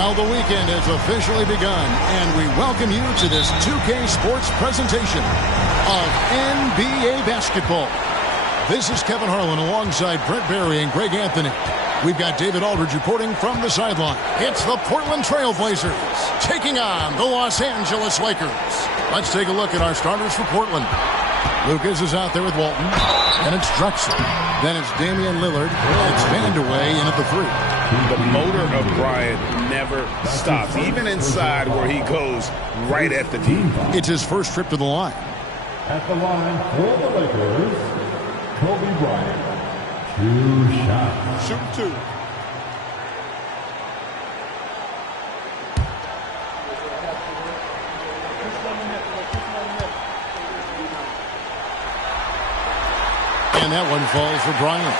Well, the weekend has officially begun, and we welcome you to this 2K Sports presentation of NBA basketball. This is Kevin Harlan alongside Brent Barry and Greg Anthony. We've got David Aldridge reporting from the sideline. It's the Portland Trail Blazers taking on the Los Angeles Lakers. Let's take a look at our starters for Portland. Lucas is out there with Walton. Then it's Drexler. Then it's Damian Lillard. It's Vandeweghe in at the three. The motor of Bryant never stops, even inside where he goes right at the D. It's his first trip to the line. At the line for the Lakers, Kobe Bryant. 2 shots. Shoot 2. And that one falls for Bryant.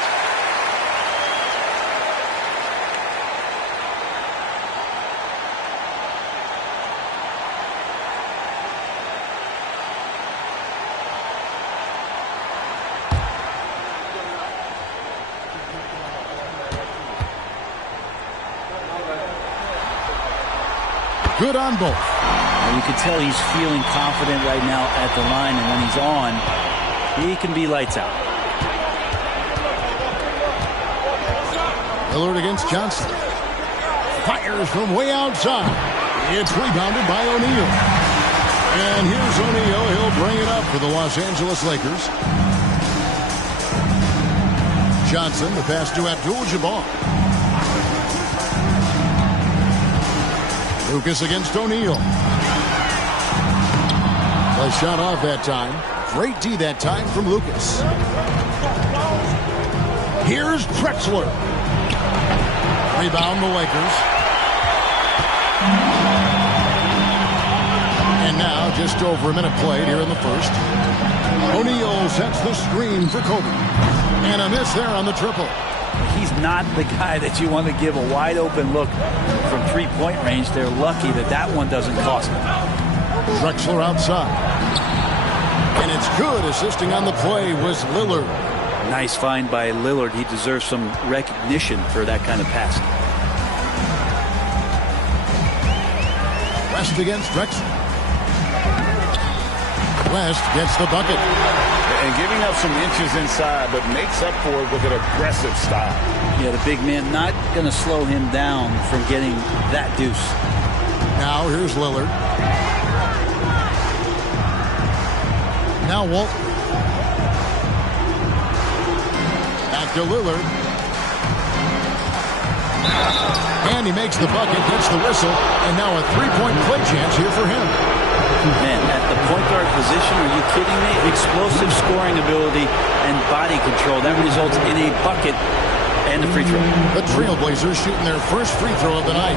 Good on both. And you can tell he's feeling confident right now at the line, and when he's on, he can be lights out. Lillard against Johnson. Fires from way outside. It's rebounded by O'Neal. And here's O'Neal. He'll bring it up for the Los Angeles Lakers. Johnson, the pass to Abdul-Jabbar. Lucas against O'Neal. A shot off that time. Great D that time from Lucas. Here's Drexler. Rebound the Lakers. And now just over a minute played here in the first. O'Neal sets the screen for Kobe. And a miss there on the triple. He's not the guy that you want to give a wide open look from three-point range. They're lucky that that one doesn't cost them. Drexler outside. And it's good. Assisting on the play was Lillard. Nice find by Lillard. He deserves some recognition for that kind of pass. West against Drexler. West gets the bucket. And giving up some inches inside, but makes up for it with an aggressive style. Yeah, the big man not going to slow him down from getting that deuce. Now here's Lillard. Now Walton. Back to Lillard. And he makes the bucket, gets the whistle, and now a three-point play chance here for him. Man, at the point guard position, are you kidding me? Explosive scoring ability and body control. That results in a bucket and a free throw. The Trailblazers shooting their first free throw of the night.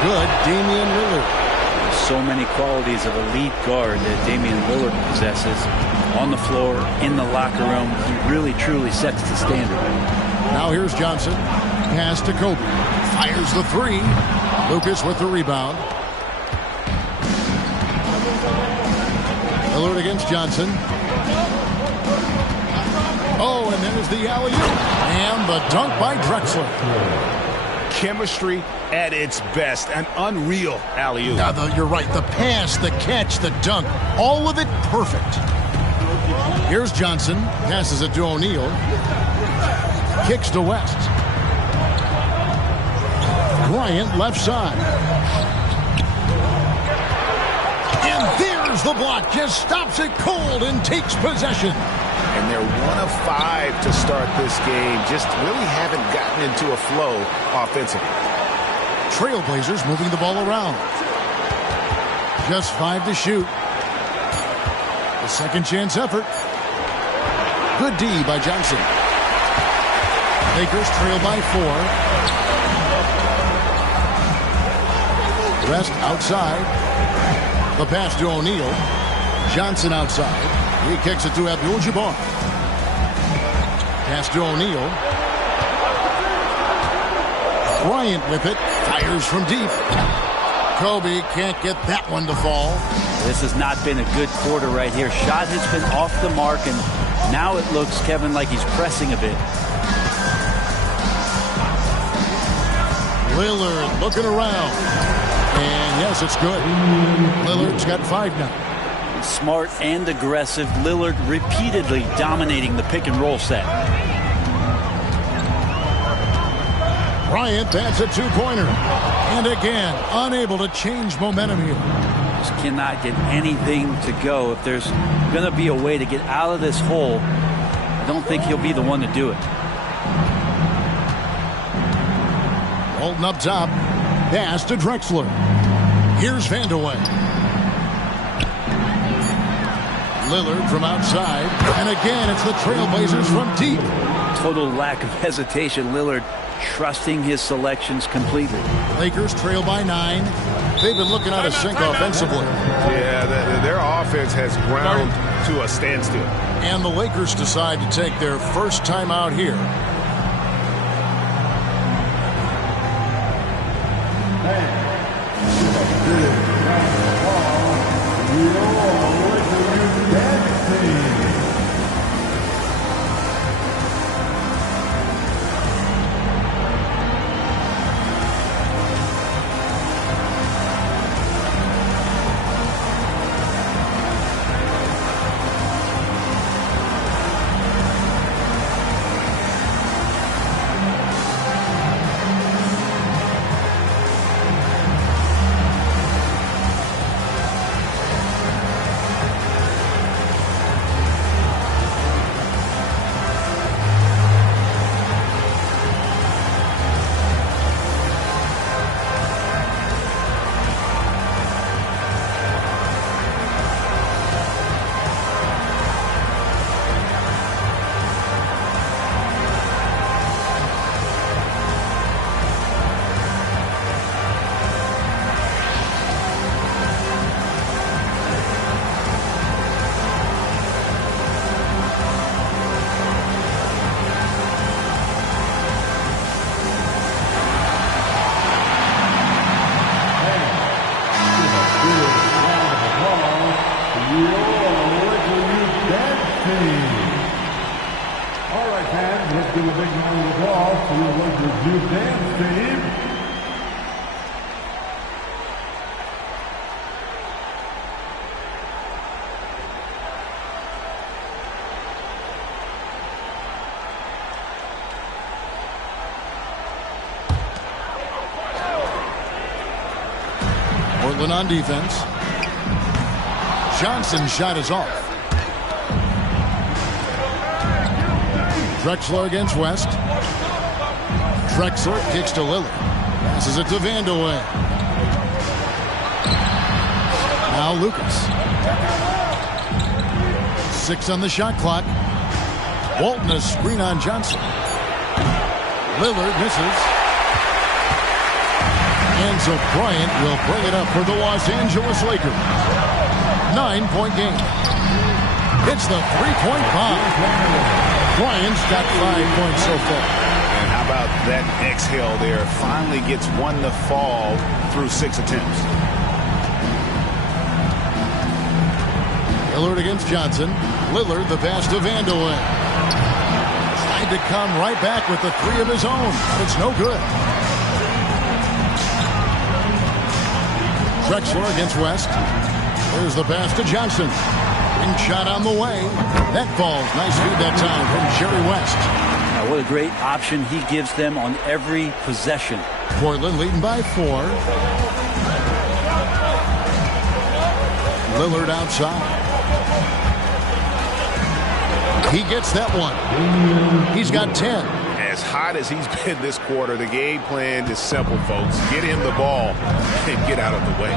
Good, Damian Lillard. So many qualities of elite guard that Damian Lillard possesses on the floor, in the locker room. He really, truly sets the standard. Now here's Johnson. Pass to Kobe. Fires the three. Lucas with the rebound. Lillard against Johnson. Oh, and there's the alley-oop. And the dunk by Drexler. Chemistry at its best. An unreal alley-oop. Now, you're right. The pass, the catch, the dunk, all of it perfect. Here's Johnson. Passes it to O'Neal. Kicks to West. Bryant left side. And there's the block. Just stops it cold and takes possession. And they're 1 of 5 to start this game. Just really haven't gotten into a flow offensively. Trailblazers moving the ball around. Just 5 to shoot. A second chance effort. Good D by Johnson. Lakers trail by 4. Rest outside. The pass to O'Neal. Johnson outside. He kicks it to Abdul-Jabbar. Pass to O'Neal. Bryant with it. Fires from deep. Kobe can't get that one to fall. This has not been a good quarter right here. Shot has been off the mark, and now it looks, Kevin, like he's pressing a bit. Lillard looking around. And yes, it's good. Lillard's got 5 now. Smart and aggressive. Lillard repeatedly dominating the pick and roll set. Bryant, that's a 2-pointer. And again, unable to change momentum here. Just cannot get anything to go. If there's going to be a way to get out of this hole, I don't think he'll be the one to do it. Holton up top. Pass to Drexler. Here's Vandeweghe. Lillard from outside. And again, it's the Trailblazers from deep. Total lack of hesitation. Lillard trusting his selections completely. Lakers trail by 9. They've been looking out of sync offensively. Yeah, their offense has ground to a standstill. And the Lakers decide to take their first time out here. Portland on defense. Johnson's shot is off. Drexler against West. Drexler kicks to Lillard. Passes it to Vandeweghe. Now Lucas. 6 on the shot clock. Walton a screen on Johnson. Lillard misses. And so Bryant will bring it up for the Los Angeles Lakers. 9-point game. It's the 3-point bomb. Bryant's got 5 points so far. And how about that exhale there? Finally gets one to fall through 6 attempts. Lillard against Johnson. Lillard the pass to Vandeweghe. Tried to come right back with the 3 of his own, but it's no good. Drexler against West. There's the pass to Johnson. And shot on the way. That falls. Nice feed that time from Jerry West. Now, what a great option he gives them on every possession. Portland leading by 4. Lillard outside. He gets that one. He's got 10. As hot as he's been this quarter, the game plan is simple, folks. Get him the ball and get out of the way.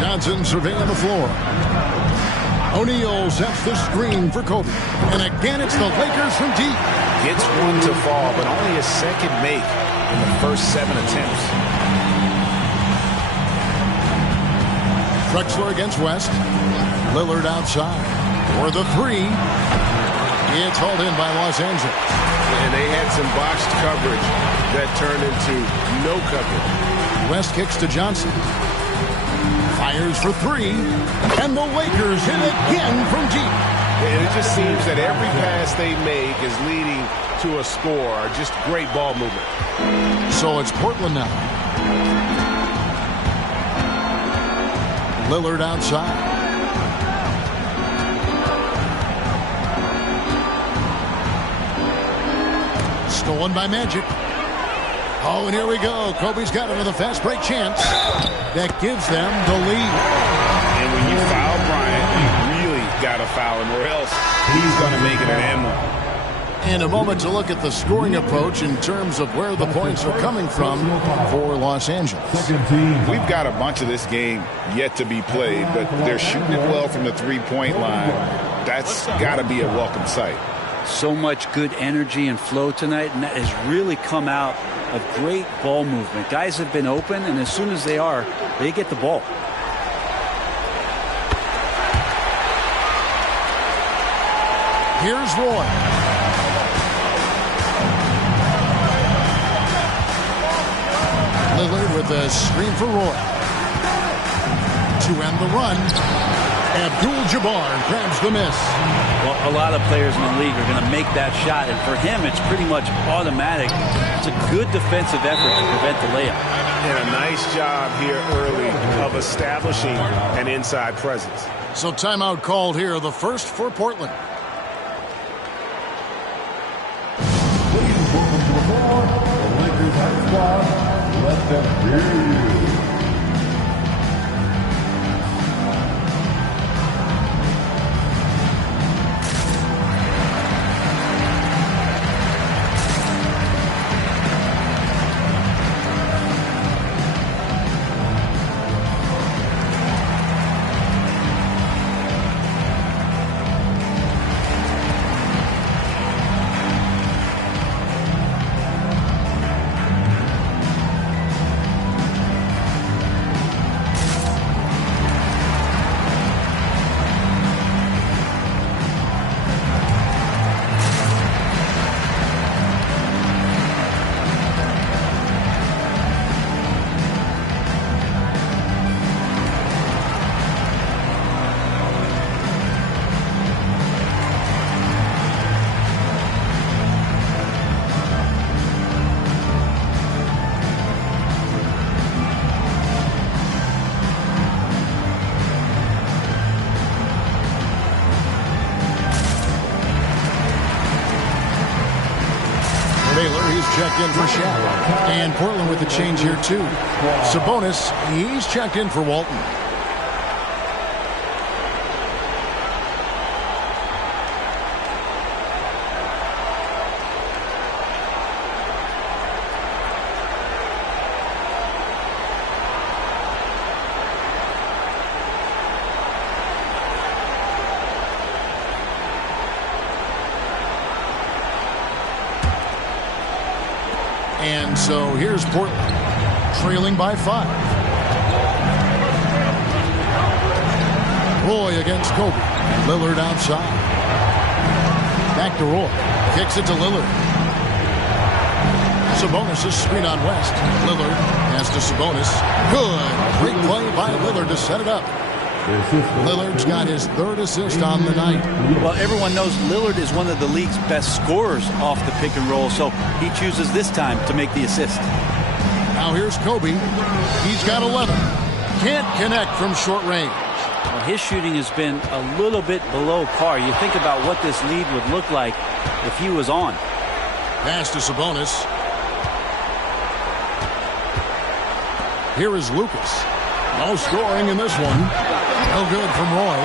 Johnson surveying the floor. O'Neal sets the screen for Kobe. And again, it's the Lakers from deep. Gets one to fall, but only a second make in the first 7 attempts. Drexler against West. Lillard outside for the three. It's hauled in by Los Angeles. And they had some botched coverage that turned into no coverage. West kicks to Johnson. Fires for three. And the Lakers hit again from deep. And it just seems that every pass they make is leading to a score. Just great ball movement. So it's Portland now. Lillard outside. Stolen by Magic. Oh, and here we go. Kobe's got it with a fast break chance. That gives them the lead. And when you foul Bryant, you really got to foul him, or else he's going to make it an and-one. In a moment to look at the scoring approach in terms of where the points are coming from for Los Angeles. We've got a bunch of this game yet to be played, but they're shooting it well from the three-point line. That's got to be a welcome sight. So much good energy and flow tonight, and that has really come out of great ball movement. Guys have been open, and as soon as they are, they get the ball. Here's Roy. Lillard with a screen for Roy. To end the run, Abdul-Jabbar grabs the miss. Well, a lot of players in the league are going to make that shot, and for him, it's pretty much automatic. It's a good defensive effort to prevent the layup. And a nice job here early of establishing an inside presence. So timeout called here, the first for Portland. Please welcome to the floor, the Lakers high squad. Let them hear you. Checked in for Shaq. And Portland with the change here, too. Sabonis, he's checked in for Walton. And so here's Portland, trailing by 5. Roy against Kobe. Lillard outside. Back to Roy. Kicks it to Lillard. Sabonis is screen on West. Lillard has to Sabonis. Good. Great play by Lillard to set it up. Lillard's got his third assist on the night. Well, everyone knows Lillard is one of the league's best scorers off the pick and roll, so he chooses this time to make the assist. Now here's Kobe. He's got 11. Can't connect from short range. Well, his shooting has been a little bit below par. You think about what this lead would look like if he was on. Pass to Sabonis. Here is Lucas. No scoring in this one. No good from Roy.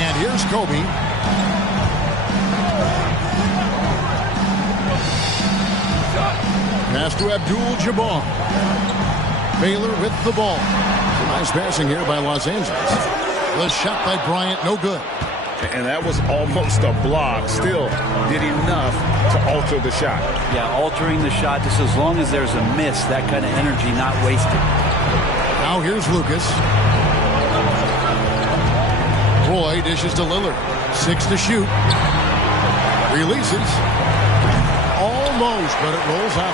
And here's Kobe. Pass to Abdul-Jabbar. Baylor with the ball. Nice passing here by Los Angeles. The shot by Bryant, no good. And that was almost a block. Still did enough to alter the shot. Yeah, altering the shot just as long as there's a miss, that kind of energy not wasted. Now Now here's Lucas. Roy dishes to Lillard. 6 to shoot. Releases. Almost, but it rolls out.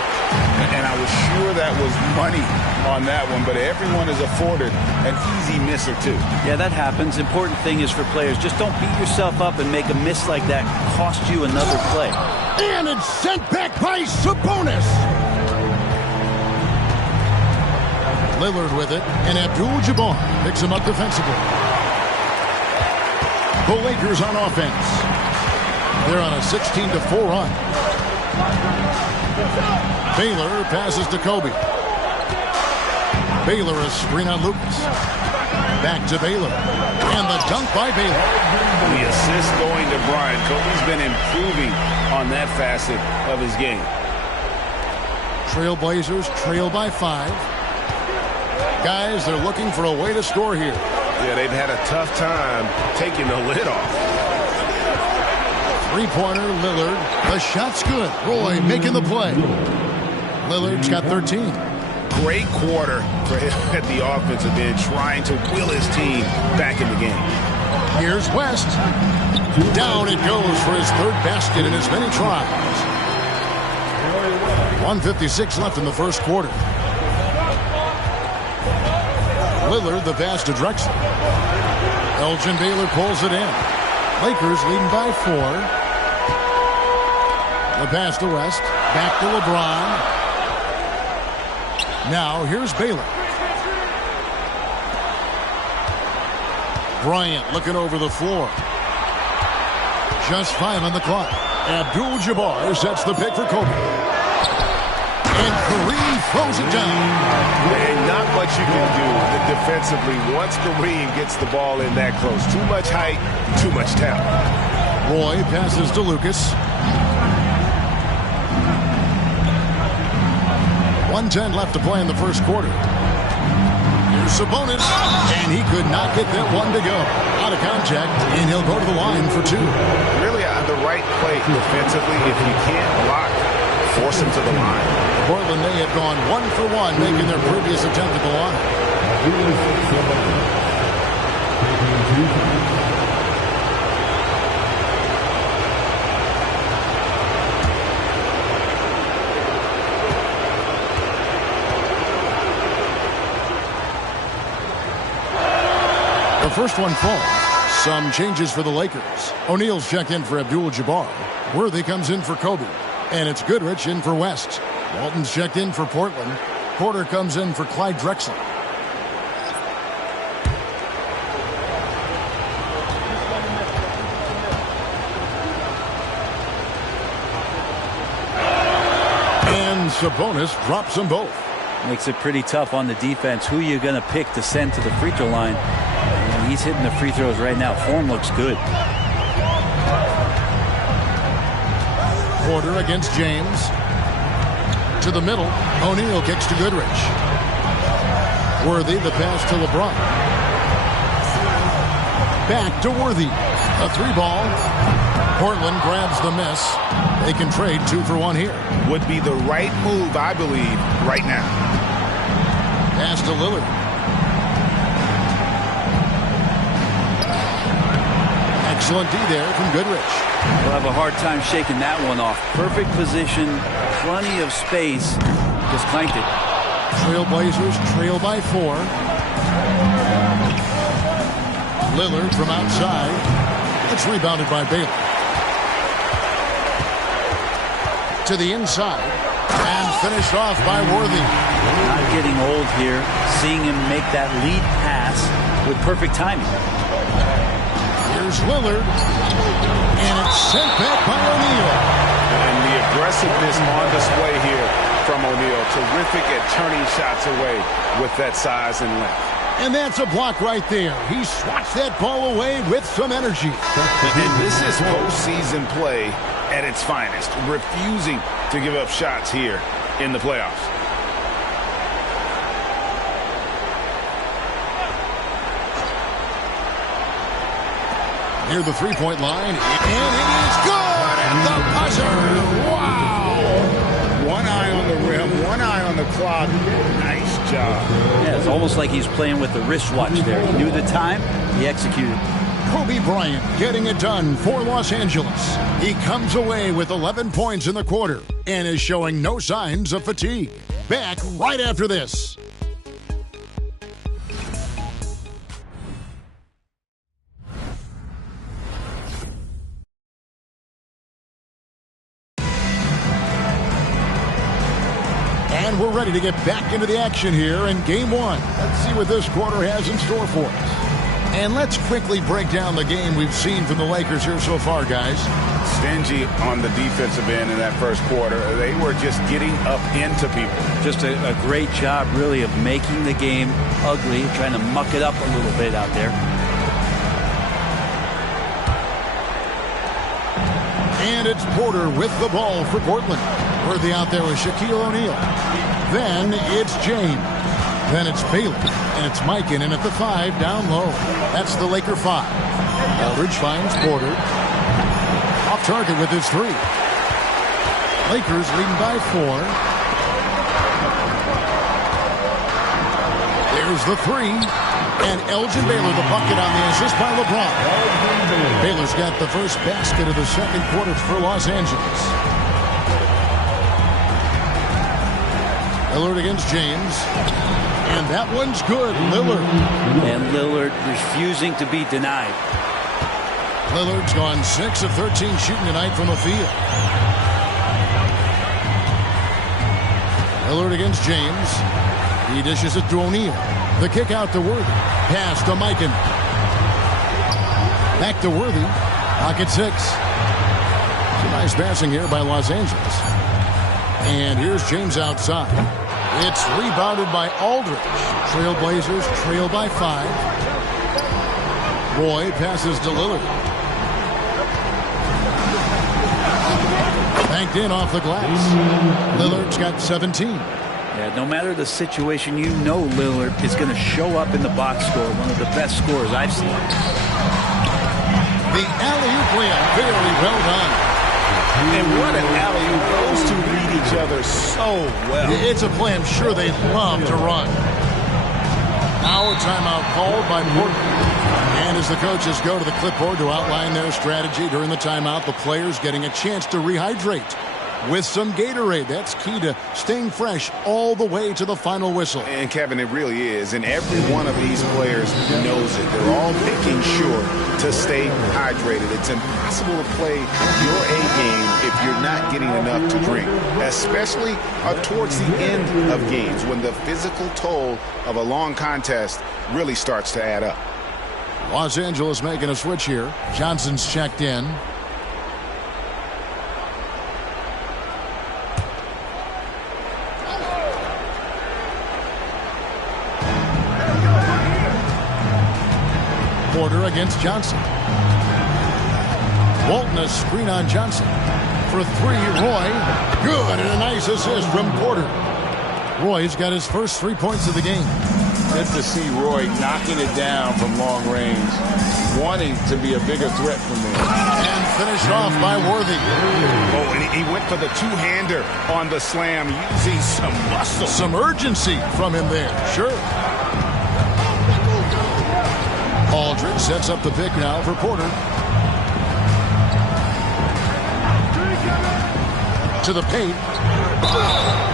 And I was sure that was money on that one, but everyone is afforded an easy miss or two. Yeah, that happens. Important thing is for players, just don't beat yourself up and make a miss like that cost you another play. And it's sent back by Sabonis. Lillard with it, and Abdul-Jabbar picks him up defensively. The Lakers on offense. They're on a 16-4 run. Baylor passes to Kobe. Baylor a screen on Lucas. Back to Baylor. And the dunk by Baylor. The assist going to Bryant. Kobe's been improving on that facet of his game. Trailblazers trail by 5. Guys, they're looking for a way to score here. Yeah, they've had a tough time taking the lid off. Three-pointer, Lillard. The shot's good. Roy making the play. Lillard's got 13. Great quarter for him at the offensive end, trying to will his team back in the game. Here's West. Down it goes for his third basket in as many tries. 1:56 left in the first quarter. Lillard the pass to Drexler. Elgin Baylor pulls it in. Lakers leading by 4. The pass to West. Back to LeBron. Now here's Baylor. Bryant looking over the floor. Just 5 on the clock. Abdul-Jabbar sets the pick for Kobe. And Kareem throws it down. And not much you can do defensively once Kareem gets the ball in that close. Too much height, too much talent. Roy passes to Lucas. 1:10 left to play in the first quarter. Here's Sabonis, and he could not get that one to go. Out of contact, and he'll go to the line for 2. Really on the right play defensively. If you can't block, force him to the line. Portland may have gone 1 for 1, making their previous attempt at the line. The first one falls. Some changes for the Lakers. O'Neal's checked in for Abdul-Jabbar. Worthy comes in for Kobe. And it's Goodrich in for West. Walton's checked in for Portland. Porter comes in for Clyde Drexler. And Sabonis drops them both. Makes it pretty tough on the defense. Who you're going to pick to send to the free throw line. And he's hitting the free throws right now. Form looks good. Porter against James. To the middle. O'Neal kicks to Goodrich. Worthy the pass to LeBron. Back to Worthy. A 3-ball. Portland grabs the miss. They can trade 2 for 1 here. Would be the right move, I believe, right now. Pass to Lillard. Excellent D there from Goodrich. We'll have a hard time shaking that one off. Perfect position, plenty of space. Just clanked it. Trailblazers trail by 4. Lillard from outside. It's rebounded by Baylor. To the inside. And finished off by Worthy. Not getting old here. Seeing him make that lead pass with perfect timing. Here's Lillard. And it's sent back by O'Neal. And the aggressiveness on display here from O'Neal. Terrific at turning shots away with that size and length. And that's a block right there. He swats that ball away with some energy. And this is postseason play at its finest. Refusing to give up shots here in the playoffs. Near the three-point line. And it is good at the buzzer. Wow. One eye on the rim, one eye on the clock. Nice job. Yeah, it's almost like he's playing with the wristwatch there. He knew the time, he executed. Kobe Bryant getting it done for Los Angeles. He comes away with 11 points in the quarter and is showing no signs of fatigue. Back right after this. And we're ready to get back into the action here in Game 1. Let's see what this quarter has in store for us. And let's quickly break down the game we've seen from the Lakers here so far, guys. Stingy on the defensive end in that first quarter. They were just getting up into people. Just a great job, really, of making the game ugly, trying to muck it up a little bit out there. And it's Porter with the ball for Portland. Worthy out there with Shaquille O'Neal. Then it's James. Then it's Bailey. And it's Mikan in at the 5 down low. That's the Laker 5. Aldridge finds Porter. Off target with his 3. Lakers leading by 4. There's the 3. And Elgin Baylor, the bucket on the assist by LeBron. Baylor's got the first basket of the second quarter for Los Angeles. Lillard against James. And that one's good. Lillard. And Lillard refusing to be denied. Lillard's gone 6 of 13 shooting tonight from the field. Lillard against James. He dishes it to O'Neal. The kick out to Worthy. Pass to Mikan. Back to Worthy. Pocket 6. Some nice passing here by Los Angeles. And here's James outside. It's rebounded by Aldridge. Trailblazers trail by 5. Roy passes to Lillard. Banked in off the glass. Lillard's got 17. Yeah, no matter the situation, you know Lillard is going to show up in the box score. One of the best scores I've seen. The alley-oop layup, very well done. And what an alley-oop. Those two read each other so well. It's a play I'm sure they love to run. Now a timeout called by Portland. And as the coaches go to the clipboard to outline their strategy during the timeout, the players getting a chance to rehydrate with some Gatorade. That's key to staying fresh all the way to the final whistle. And Kevin, it really is. And every one of these players knows it. They're all making sure to stay hydrated. It's impossible to play your A game if you're not getting enough to drink, especially towards the end of games when the physical toll of a long contest really starts to add up. Los Angeles making a switch here. Johnson's checked in. Porter against Johnson. Walton, a screen on Johnson. For 3, Roy. Good, and a nice assist from Porter. Roy's got his first 3 points of the game. Good to see Roy knocking it down from long range, wanting to be a bigger threat from there. And finished off by Worthy. Oh, and he went for the two-hander on the slam, using some muscle. Some urgency from him there, sure. Aldridge sets up the pick now for Porter. To the paint.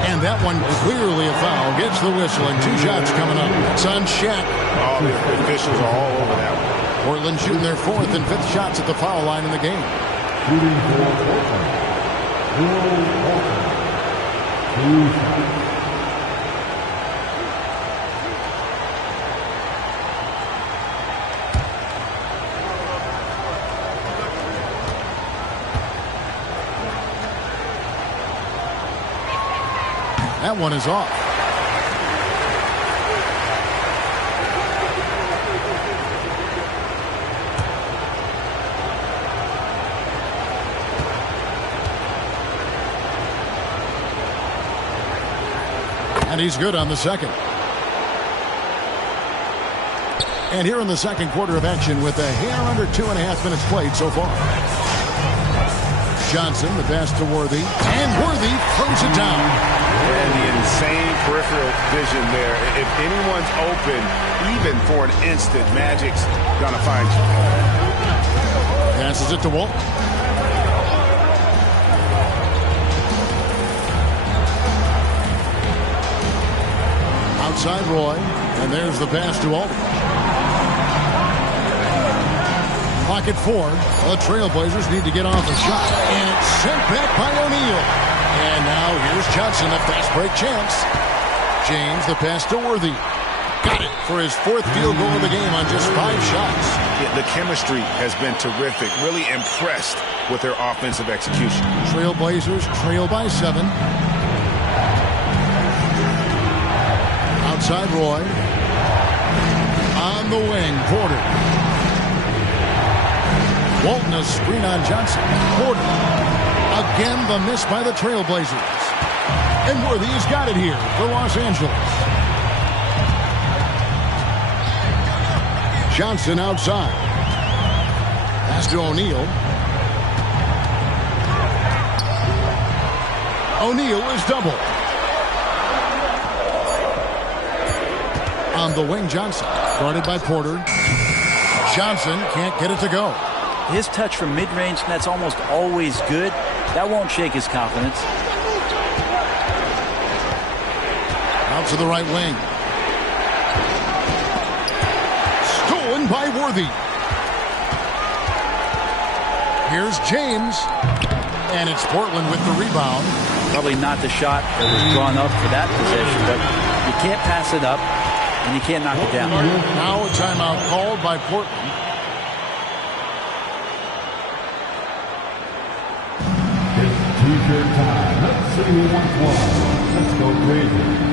And that one clearly a foul. Gets the whistle and 2 shots coming up. It's on Shaq. Oh, the officials are all over that one. Portland shooting their 4th and 5th shots at the foul line in the game. Shooting for Portland. Will Walker. 2 shots. That one is off. And he's good on the second. And here in the second quarter of action with a hair under 2.5 minutes played so far. Johnson, the pass to Worthy, and Worthy throws it down. And the insane peripheral vision there. If anyone's open, even for an instant, Magic's gonna find you. Passes it to Walton. Outside Roy, and there's the pass to Aldridge. Clock at 4. The Trailblazers need to get off a shot. And it's sent back by O'Neal. And now here's Johnson, a fast break chance. James, the pass to Worthy. Got it for his 4th field goal of the game on just 5 shots. Yeah, the chemistry has been terrific. Really impressed with their offensive execution. Trailblazers trail by 7. Outside Roy. On the wing, Porter. Walton, a screen on Johnson. Porter. Again, the miss by the Trailblazers. And Worthy has got it here for Los Angeles. Johnson outside. Pass to O'Neal. O'Neal is double. On the wing, Johnson. Guarded by Porter. Johnson can't get it to go. His touch from mid-range, that's almost always good. That won't shake his confidence. Out to the right wing. Stolen by Worthy. Here's James. And it's Portland with the rebound. Probably not the shot that was drawn up for that possession, but you can't pass it up, and you can't knock it down. Now a timeout called by Portland. T-shirt time. Let's see who wants one. Let's go crazy.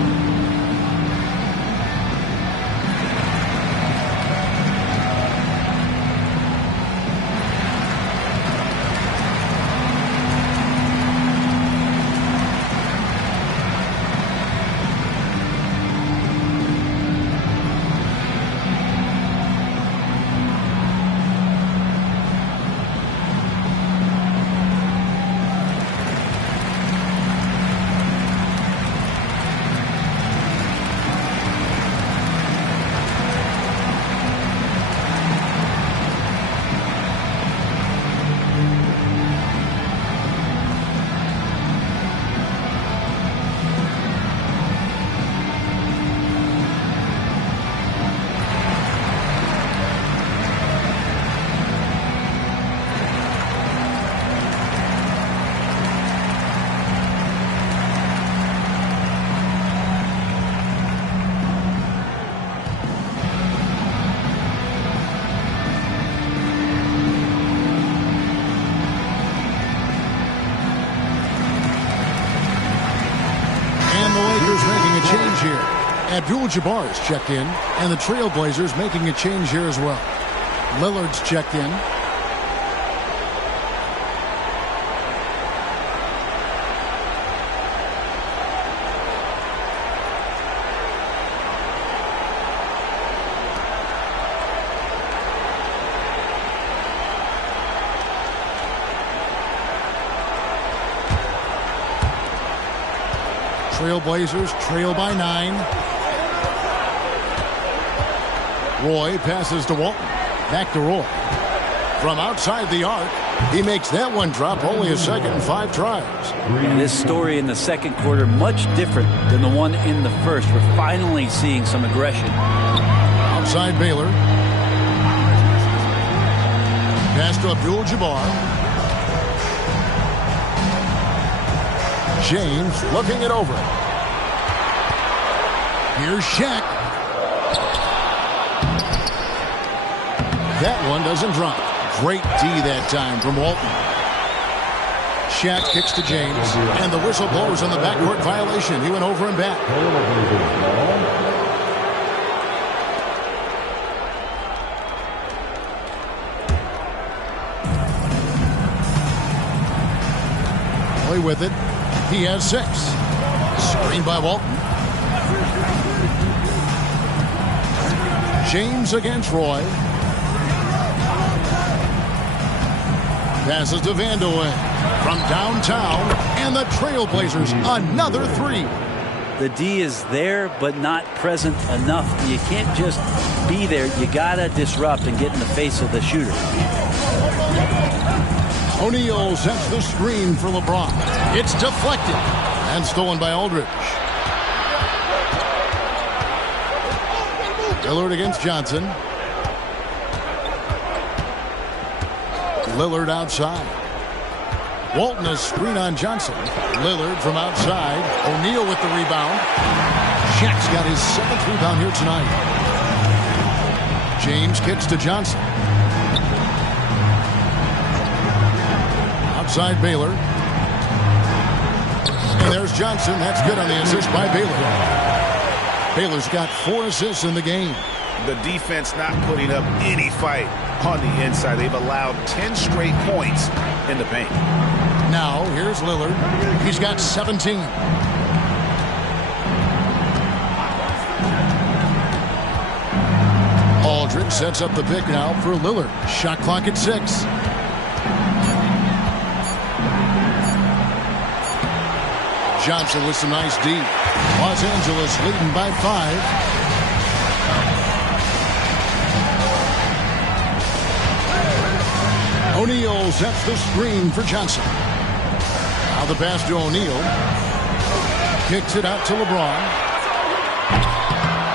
Abdul-Jabbar is checked in, and the Trailblazers making a change here as well. Lillard's checked in. Trailblazers trail by 9. Roy passes to Walton. Back to Roy. From outside the arc, he makes that one drop. Only a second and 5 tries. And this story in the second quarter, much different than the one in the first. We're finally seeing some aggression. Outside Baylor. Pass to Abdul-Jabbar. James looking it over. Here's Shaq. That one doesn't drop. Great D that time from Walton. Shaq kicks to James. And the whistle blows on the backcourt violation. He went over and back. Play with it. He has 6. Screen by Walton. James against Roy. Passes to Vanderway from downtown, and the Trailblazers another three. The D is there, but not present enough. You can't just be there. You gotta disrupt and get in the face of the shooter. O'Neal sets the screen for LeBron. It's deflected and stolen by Aldridge. Lillard against Johnson. Lillard outside. Walton a screen on Johnson. Lillard from outside. O'Neal with the rebound. Shaq's got his 7th rebound here tonight. James kicks to Johnson. Outside Baylor. And there's Johnson. That's good on the assist by Baylor. Baylor's got 4 assists in the game. The defense not putting up any fight on the inside. They've allowed 10 straight points in the paint. Now, here's Lillard. He's got 17. Aldridge sets up the pick now for Lillard. Shot clock at 6. Johnson with some nice D. Los Angeles leading by 5. O'Neal sets the screen for Johnson. Now the pass to O'Neal. Kicks it out to LeBron.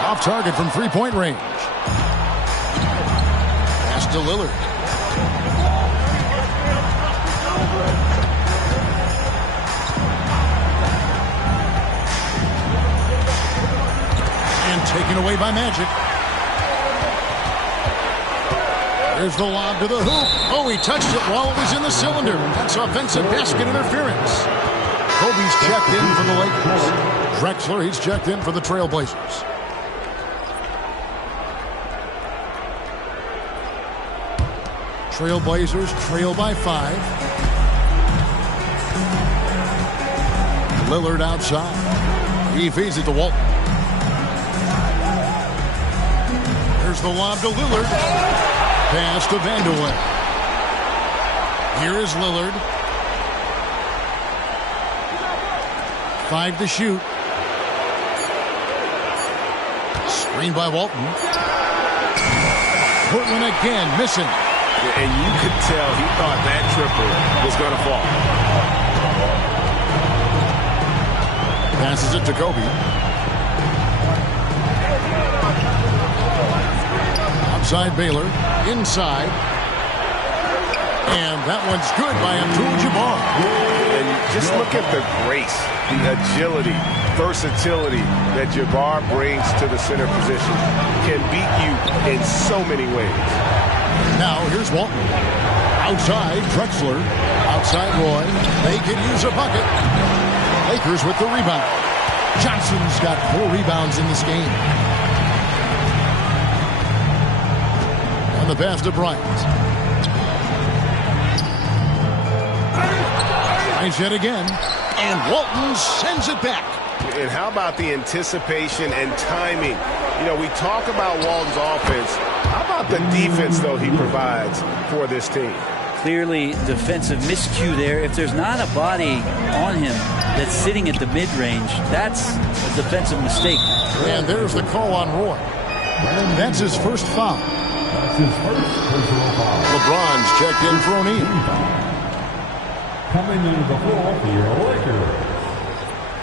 Off target from three-point range. Pass to Lillard. Taken away by Magic. There's the lob to the hoop. Oh, he touched it while it was in the cylinder. That's offensive basket interference. Kobe's checked in for the Lakers. Drexler, he's checked in for the Trailblazers. Trailblazers trail by 5. Lillard outside. He feeds it to Walton. Here's the lob to Lillard. Pass to Vanderway. Here is Lillard. 5 to shoot. Screen by Walton. Portland again missing. And you could tell he thought that triple was going to fall. Passes it to Kobe. Outside Baylor. Inside. And that one's good by Abdul-Jabbar. And just look at the grace, the agility, versatility that Jabbar brings to the center position. Can beat you in so many ways. Now here's Walton. Outside Drexler. Outside Roy. They could use a bucket. Lakers with the rebound. Johnson's got 4 rebounds in this game. And the pass to Bryant. Bryant yet again. And Walton sends it back. And how about the anticipation and timing? You know, we talk about Walton's offense. How about the defense, though, he provides for this team? Clearly defensive miscue there. If there's not a body on him that's sitting at the mid-range, that's a defensive mistake. And there's the call on Roy. That's his first foul. That's his first personal foul. LeBron's checked in for O'Neal. Coming into the floor for your Lakers,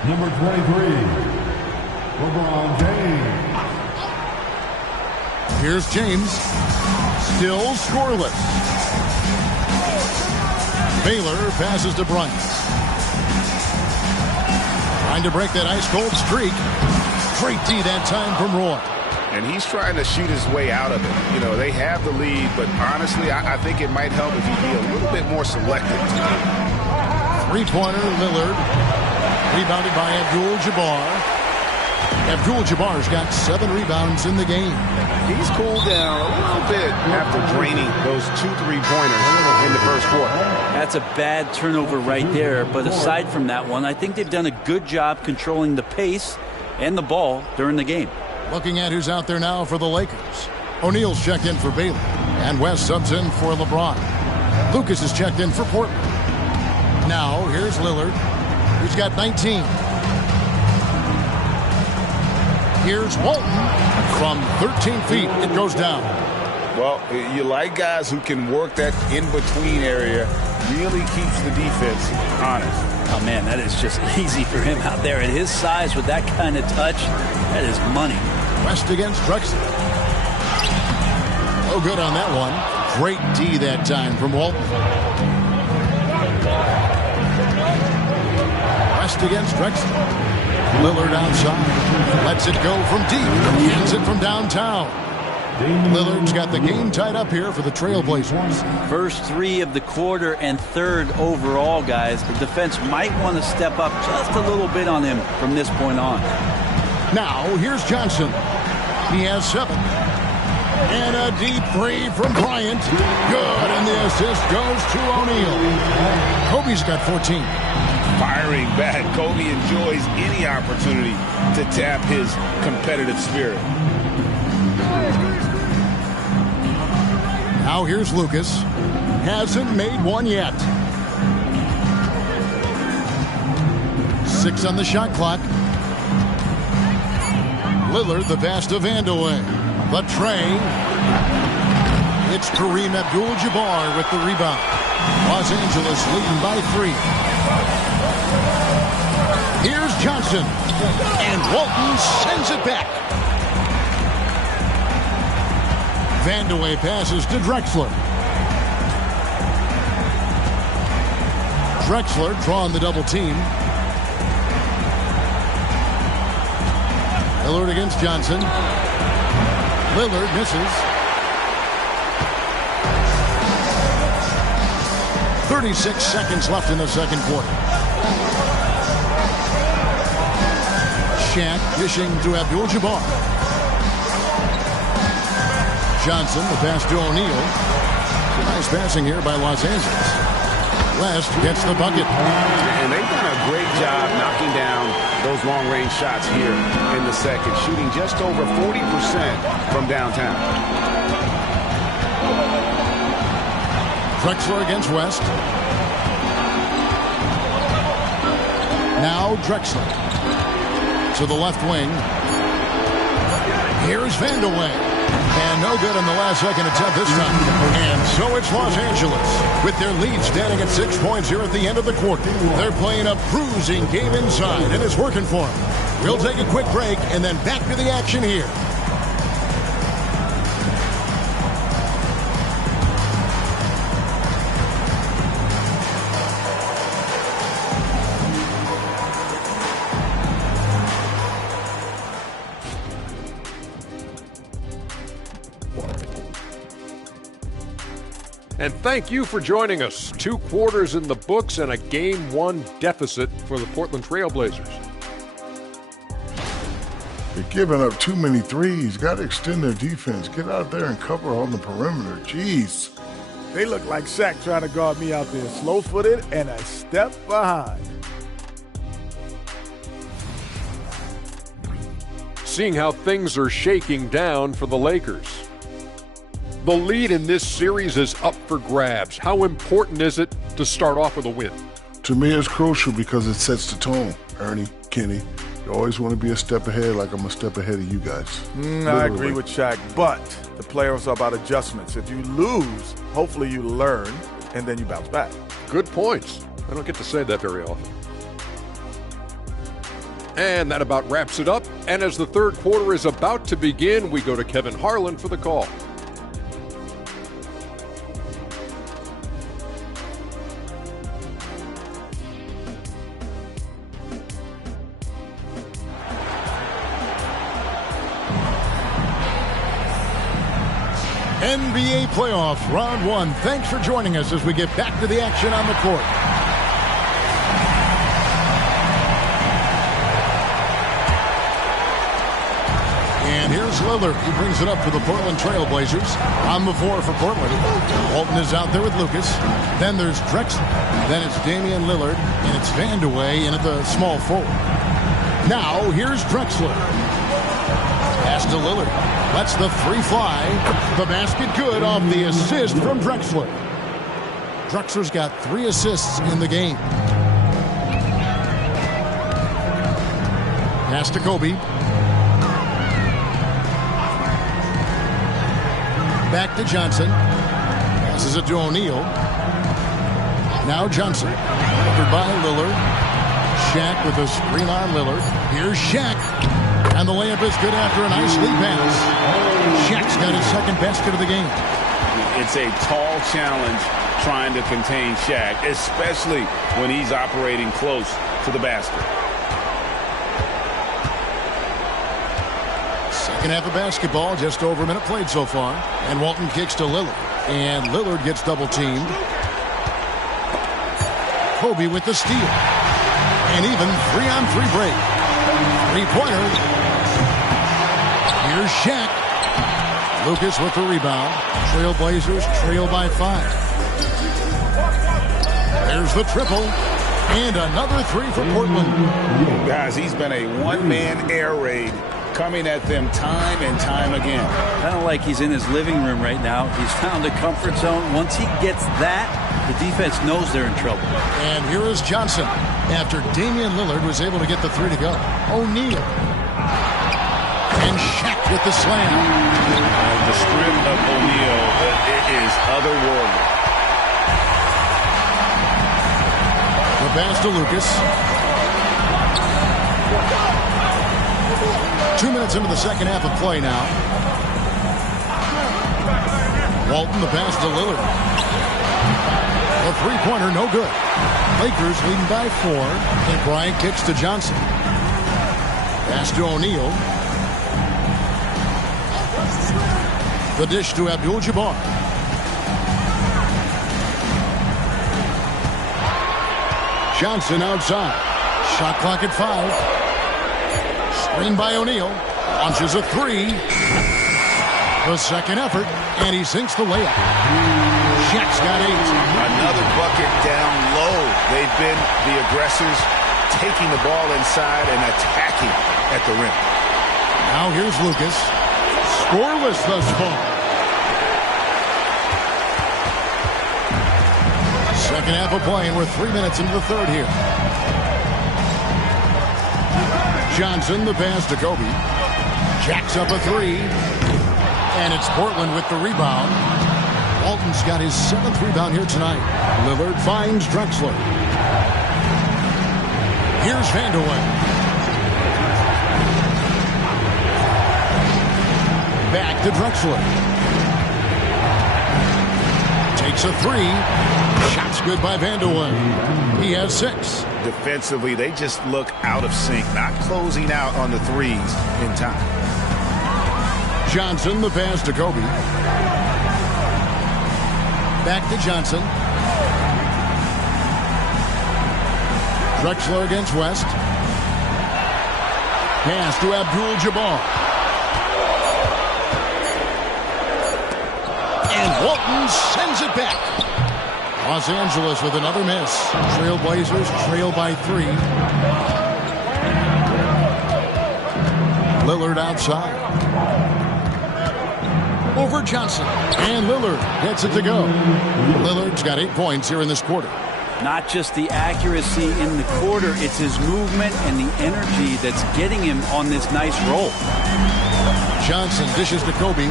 number 23, LeBron James. Here's James. Still scoreless. Baylor passes to Bryant. Trying to break that ice-cold streak. Great D that time from Roy. And he's trying to shoot his way out of it. You know, they have the lead, but honestly, I think it might help if he'd be a little bit more selective. Three-pointer, Lillard. Rebounded by Abdul-Jabbar. Abdul-Jabbar's got 7 rebounds in the game. He's cooled down a little bit after draining those 2 3-pointers in the first quarter. That's a bad turnover right there. But aside from that one, I think they've done a good job controlling the pace and the ball during the game. Looking at who's out there now for the Lakers. O'Neal's checked in for Baylor. And West subs in for LeBron. Lucas is checked in for Portland. Now, here's Lillard, who's got 19. Here's Walton from 13 feet. It goes down. Well, you like guys who can work that in-between area, really keeps the defense honest. Oh, man, that is just easy for him out there. At his size with that kind of touch, that is money. West against Drexler. Oh, good on that one. Great D that time from Walton. West against Drexler. Lillard outside. Lets it go from deep. Gets it from downtown. Lillard's got the game tied up here for the Trailblazers. First 3 of the quarter and 3rd overall, guys. The defense might want to step up just a little bit on him from this point on. Now, here's Johnson. He has 7. And a deep 3 from Bryant. Good, and the assist goes to O'Neal. Kobe's got 14. Firing back. Kobe enjoys any opportunity to tap his competitive spirit. Now here's Lucas. Hasn't made one yet. 6 on the shot clock. Lillard, the pass to Vandeweghe. The train. It's Kareem Abdul-Jabbar with the rebound. Los Angeles leading by 3. Here's Johnson. And Walton sends it back. Vandeweghe passes to Drexler. Drexler drawing the double team. Lillard against Johnson. Lillard misses. 36 seconds left in the second quarter. Shaq dishing to Abdul-Jabbar. Johnson, the pass to O'Neal. Nice passing here by Los Angeles. West gets the bucket. And they've done a great job knocking down those long-range shots here in the second, shooting just over 40% from downtown. Drexler against West. Now Drexler to the left wing. Here's Vandeweghe. And no good in the last second attempt this time. And so it's Los Angeles with their lead standing at 6 points here at the end of the quarter. They're playing a bruising game inside, and it's working for them. We'll take a quick break and then back to the action here. And thank you for joining us. 2 quarters in the books and a Game 1 deficit for the Portland Trailblazers. They're giving up too many threes. Got to extend their defense. Get out there and cover on the perimeter. Jeez. They look like Shaq trying to guard me out there. Slow-footed and a step behind. Seeing how things are shaking down for the Lakers. The lead in this series is up for grabs. How important is it to start off with a win? To me, it's crucial because it sets the tone. Ernie, Kenny, you always want to be a step ahead like I'm a step ahead of you guys. I agree with Shaq, but the playoffs are about adjustments. If you lose, hopefully you learn, and then you bounce back. Good points. I don't get to say that very often. And that about wraps it up. And as the third quarter is about to begin, we go to Kevin Harlan for the call. NBA playoffs, round 1. Thanks for joining us as we get back to the action on the court. And here's Lillard. He brings it up for the Portland Trailblazers. On the floor for Portland. Walton is out there with Lucas. Then there's Drexler. Then it's Damian Lillard. And it's Vandeweghe in at the small forward. Now here's Drexler. Pass to Lillard. Lets the 3 fly. The basket good off the assist from Drexler. Drexler's got 3 assists in the game. Pass to Kobe. Back to Johnson. Passes it to O'Neal. Now Johnson. Covered by Lillard. Shaq with a screen on Lillard. Here's Shaq. And the layup is good after a nice lead pass. Shaq's got his second basket of the game. It's a tall challenge trying to contain Shaq, especially when he's operating close to the basket. Second half of basketball, just over a minute played so far. And Walton kicks to Lillard. And Lillard gets double-teamed. Kobe with the steal. And even 3-on-3 break. Three-pointer. Here's Shaq. Lucas with the rebound. Trailblazers trail by 5. There's the triple. And another 3 for Portland. Guys, he's been a one-man air raid coming at them time and time again. Kind of like he's in his living room right now. He's found a comfort zone. Once he gets that, the defense knows they're in trouble. And here is Johnson. After Damian Lillard was able to get the 3 to go. O'Neal. And Shaq with the slam. The strip of O'Neal, it is otherworldly. The pass to Lucas. 2 minutes into the second half of play now. Walton, the pass to Lillard. A three-pointer, no good. Lakers leading by 4. And Bryant kicks to Johnson. Pass to O'Neal. The dish to Abdul-Jabbar. Johnson outside. Shot clock at 5. Screen by O'Neal. Launches a 3. The second effort, and he sinks the layup. Shaq's got 8. Another bucket down low. They've been the aggressors, taking the ball inside and attacking at the rim. Now here's Lucas. Scoreless thus far. Second half of play, and we're 3 minutes into the third here. Johnson, the pass to Kobe. Jacks up a 3. And it's Portland with the rebound. Walton's got his 7th rebound here tonight. Lillard finds Drexler. Here's Vanderway. Back to Drexler. Takes a 3. Shot's good by Vanderway. He has 6. Defensively, they just look out of sync, not closing out on the threes in time. Johnson, the pass to Kobe. Back to Johnson. Drexler against West. Pass to Abdul-Jabbar. And Walton sends it back. Los Angeles with another miss. Trailblazers trail by 3. Lillard outside. Over Johnson. And Lillard gets it to go. Lillard's got 8 points here in this quarter. Not just the accuracy in the quarter, it's his movement and the energy that's getting him on this nice roll. Johnson dishes to Kobe.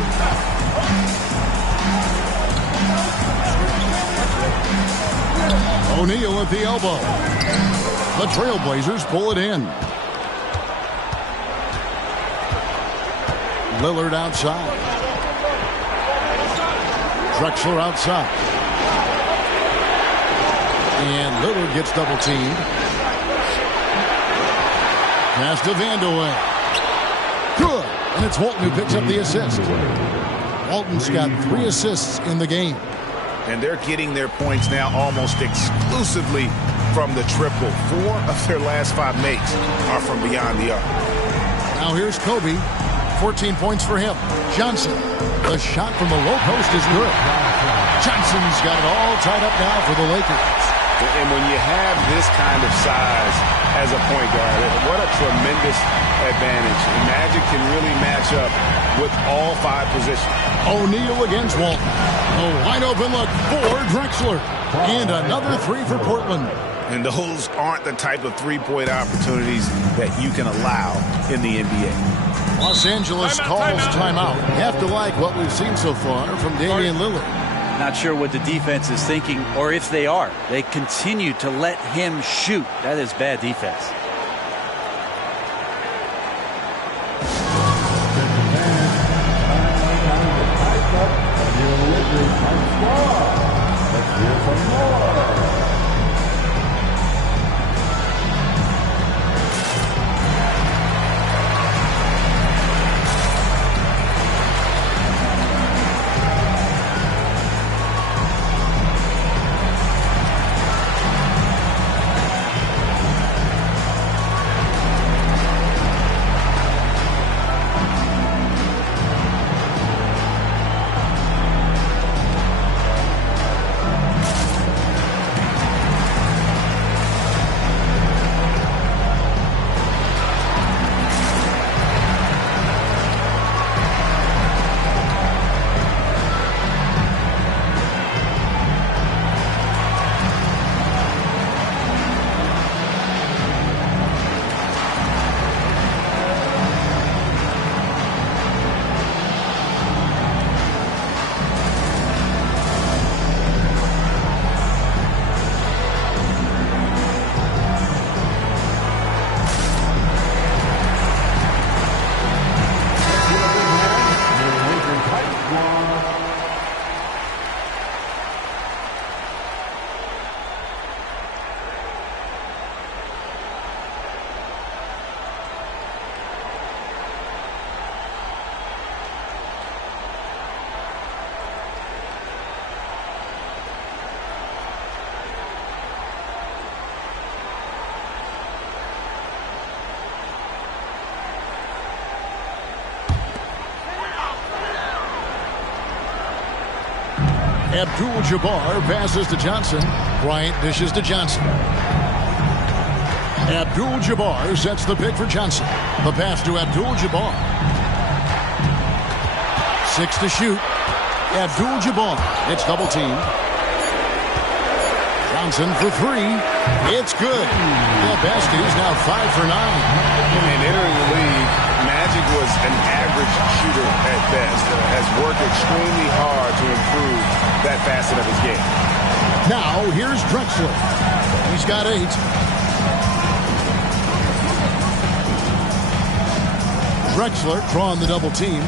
O'Neal at the elbow. The Trailblazers pull it in. Lillard outside. Drexler outside. And Lillard gets double-teamed. Pass to Vanderway. Good. And it's Walton who picks up the assist. Walton's got 3 assists in the game. And they're getting their points now almost exclusively from the triple. 4 of their last 5 makes are from beyond the arc. Now here's Kobe. 14 points for him. Johnson. The shot from the low post is good. Johnson's got it all tied up now for the Lakers. And when you have this kind of size as a point guard, what a tremendous advantage. Magic can really match up with all 5 positions. O'Neal against Walton. A wide open look for Drexler. And another three for Portland. And those aren't the type of three-point opportunities that you can allow in the NBA. Los Angeles calls timeout. You have to like what we've seen so far from Damian Lillard. Not sure what the defense is thinking, or if they are. They continue to let him shoot. That is bad defense. Abdul-Jabbar passes to Johnson. Bryant dishes to Johnson. Abdul-Jabbar sets the pick for Johnson. The pass to Abdul-Jabbar. 6 to shoot. Abdul-Jabbar. It's double teamed. Johnson for 3. It's good. The basket is now 5 for 9. And entering the league, Magic was an average shooter at best. Has worked extremely hard to improve that facet of his game. Now, here's Drexler. He's got 8. Drexler drawing the double team.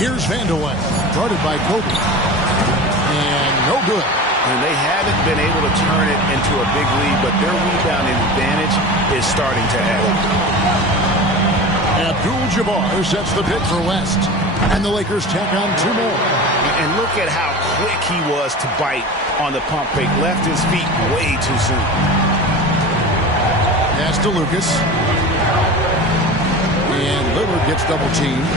Here's Vandeweghe, guarded by Kobe. And no good. And they haven't been able to turn it into a big lead, but their rebounding advantage is starting to add up. Abdul-Jabbar sets the pick for West. And the Lakers tack on 2 more. And look at how quick he was to bite on the pump fake. Left his feet way too soon. Pass to Lucas. And Lillard gets double teamed.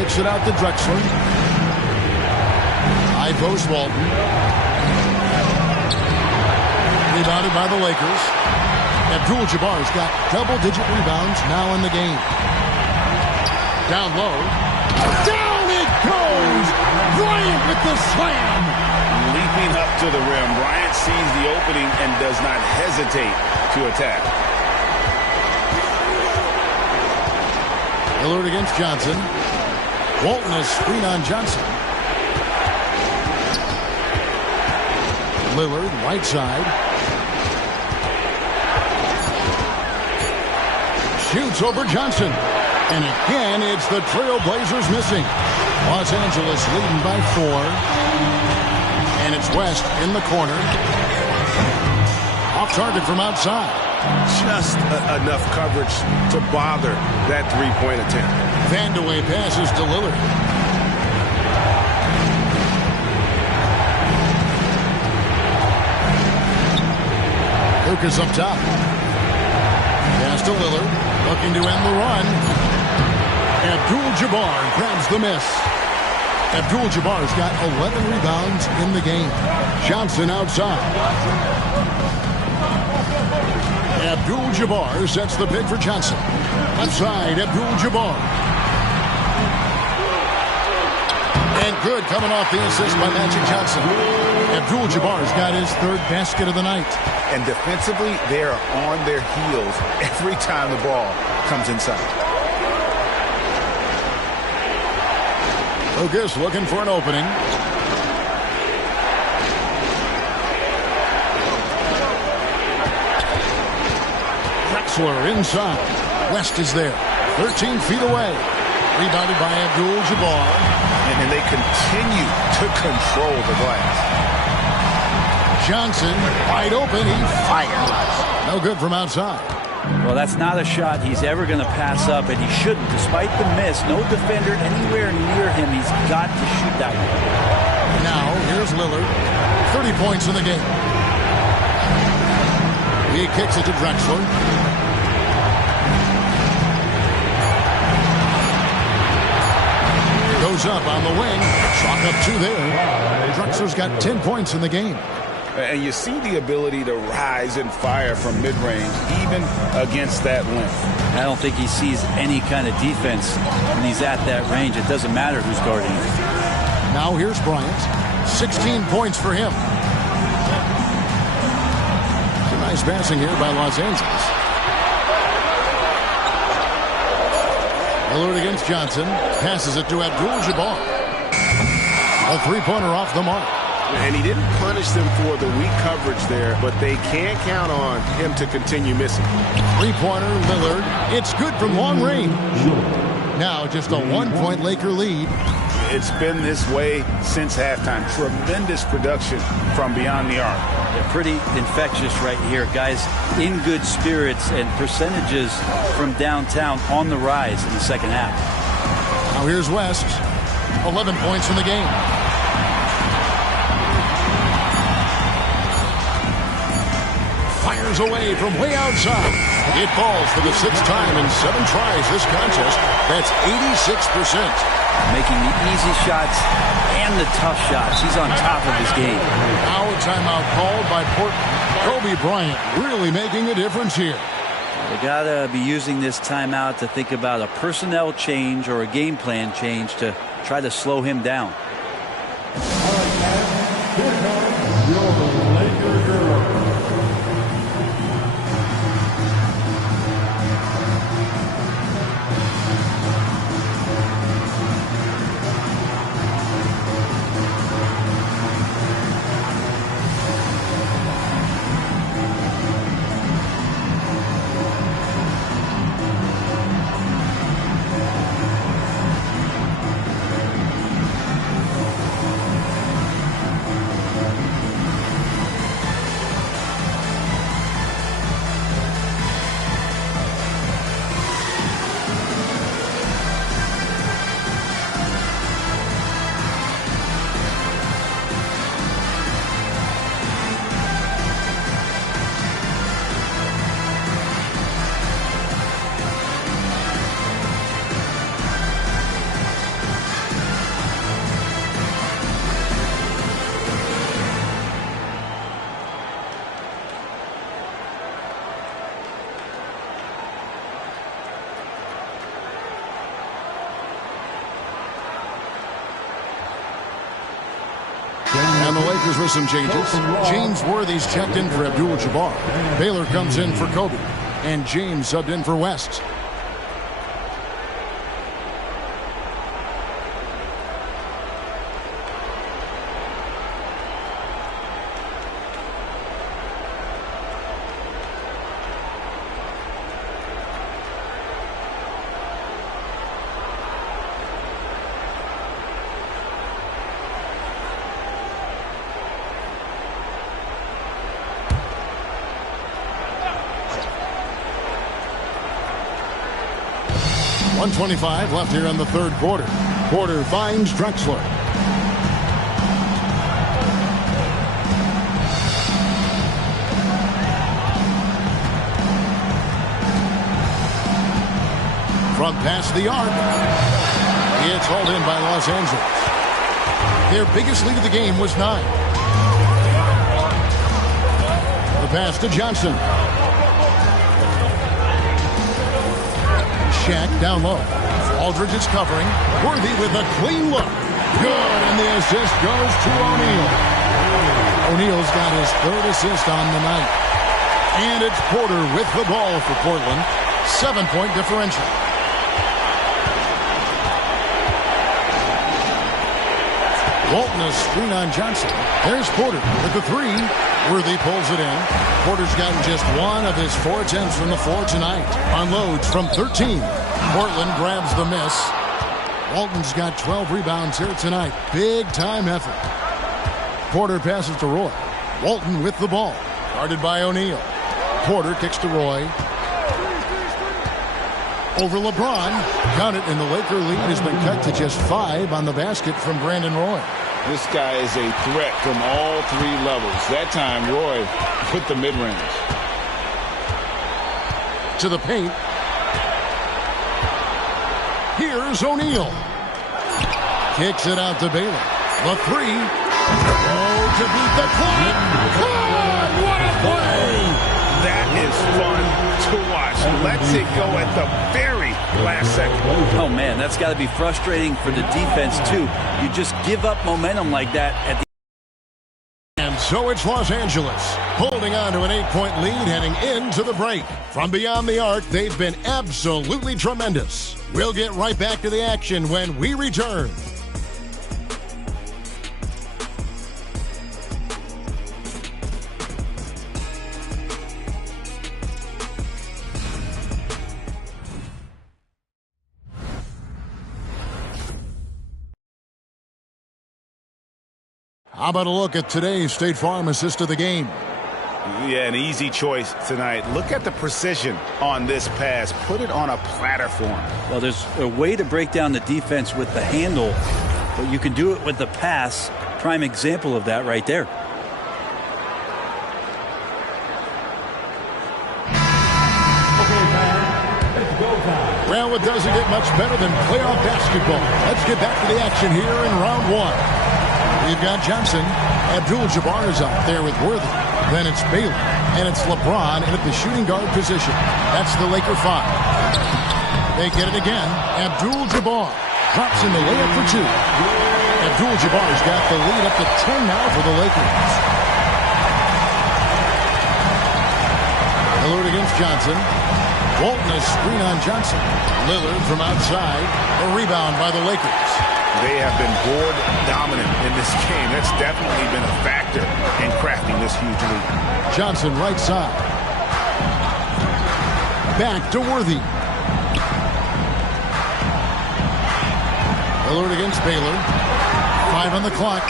Kicks it out to Drexler. High post Walton. Rebounded by the Lakers. Abdul-Jabbar's got double-digit rebounds now in the game. Down low. Down it goes! Bryant with the slam! Leaping up to the rim. Bryant sees the opening and does not hesitate to attack. Lillard against Johnson. Walton has screen on Johnson. Lillard, right side. Shoots over Johnson. And again, it's the Trailblazers missing. Los Angeles leading by 4. And it's West in the corner. Off target from outside. Just enough coverage to bother that three-point attempt. Vandeweghe passes to Lillard. Lucas up top. Pass to Lillard. Looking to end the run. Abdul-Jabbar grabs the miss. Abdul-Jabbar's got 11 rebounds in the game. Johnson outside. Abdul-Jabbar sets the pick for Johnson. Left side, Abdul-Jabbar. And good coming off the assist by Magic Johnson. Abdul-Jabbar's got his third basket of the night. And defensively, they are on their heels every time the ball comes inside. Lucas looking for an opening. Drexler inside. West is there. 13 feet away. Rebounded by Abdul-Jabbar. And they continue to control the glass. Johnson, wide open. He fires. No good from outside. Well, that's not a shot he's ever going to pass up, and he shouldn't. Despite the miss, no defender anywhere near him. He's got to shoot that one. Now, here's Lillard. 30 points in the game. He kicks it to Drexler. Goes up on the wing. Chalk up two there. Drexler's got 10 points in the game. And you see the ability to rise and fire from mid-range, even against that length. I don't think he sees any kind of defense when he's at that range. It doesn't matter who's guarding him. Now here's Bryant. 16 points for him. Some nice passing here by Los Angeles. Lillard against Johnson. Passes it to Abdul-Jabbar. A three-pointer off the mark. And he didn't punish them for the weak coverage there, but they can't count on him to continue missing. Three-pointer, Lillard. It's good from long range. Now just a one-point Laker lead. It's been this way since halftime. Tremendous production from beyond the arc. They're pretty infectious right here. Guys in good spirits, and percentages from downtown on the rise in the second half. Now here's West. 11 points in the game. Fires away from way outside. It falls for the sixth time in 7 tries this contest. That's 86%. Making the easy shots and the tough shots. He's on top of his game. Now a timeout called by Portland. Kobe Bryant really making a difference here. They got to be using this timeout to think about a personnel change or a game plan change to try to slow him down. And the Lakers with some changes. James Worthy's checked in for Abdul-Jabbar. Baylor comes in for Kobe. And James subbed in for West. .125 left here in the third quarter. Porter finds Drexler. From past the arc. It's hauled in by Los Angeles. Their biggest lead of the game was 9. The pass to Johnson. Shaq down low. Aldridge is covering. Worthy with a clean look. Good, and the assist goes to O'Neal. O'Neal's got his 3rd assist on the night. And it's Porter with the ball for Portland. 7-point differential. Walton a screen on Johnson. There's Porter with the 3. Worthy pulls it in. Porter's gotten just 1 of his 4 attempts from the floor tonight. Unloads from 13. Portland grabs the miss. Walton's got 12 rebounds here tonight. Big time effort. Porter passes to Roy. Walton with the ball. Guarded by O'Neal. Porter kicks to Roy. Over LeBron. Count it, and the Laker lead has been cut to just 5 on the basket from Brandon Roy. This guy is a threat from all 3 levels. That time, Roy put the mid-range. To the paint. Here's O'Neal. Kicks it out to Baylor. The 3. Oh, to beat the clock. God, what a play! That is fun to watch. Lets it go at the very last second. Oh, man, that's got to be frustrating for the defense, too. You just give up momentum like that at the And so it's Los Angeles, holding on to an 8-point lead heading into the break. From beyond the arc, they've been absolutely tremendous. We'll get right back to the action when we return. How about a look at today's State Farm assist of the game? Yeah, an easy choice tonight. Look at the precision on this pass. Put it on a platter for him. Well, there's a way to break down the defense with the handle, but you can do it with the pass. Prime example of that right there. Well, it doesn't get much better than playoff basketball. Let's get back to the action here in round 1. We've got Johnson. Abdul-Jabbar is out there with Worthy. Then it's Baylor. And it's LeBron at the shooting guard position. That's the Laker 5. They get it again. Abdul-Jabbar drops in the layup for 2. Abdul-Jabbar's got the lead up to 10 now for the Lakers. Lillard against Johnson. Walton a screen on Johnson. Lillard from outside. A rebound by the Lakers. They have been board dominant in this game. That's definitely been a factor in crafting this huge lead. Johnson right side. Back to Worthy. Lillard against Baylor. 5 on the clock.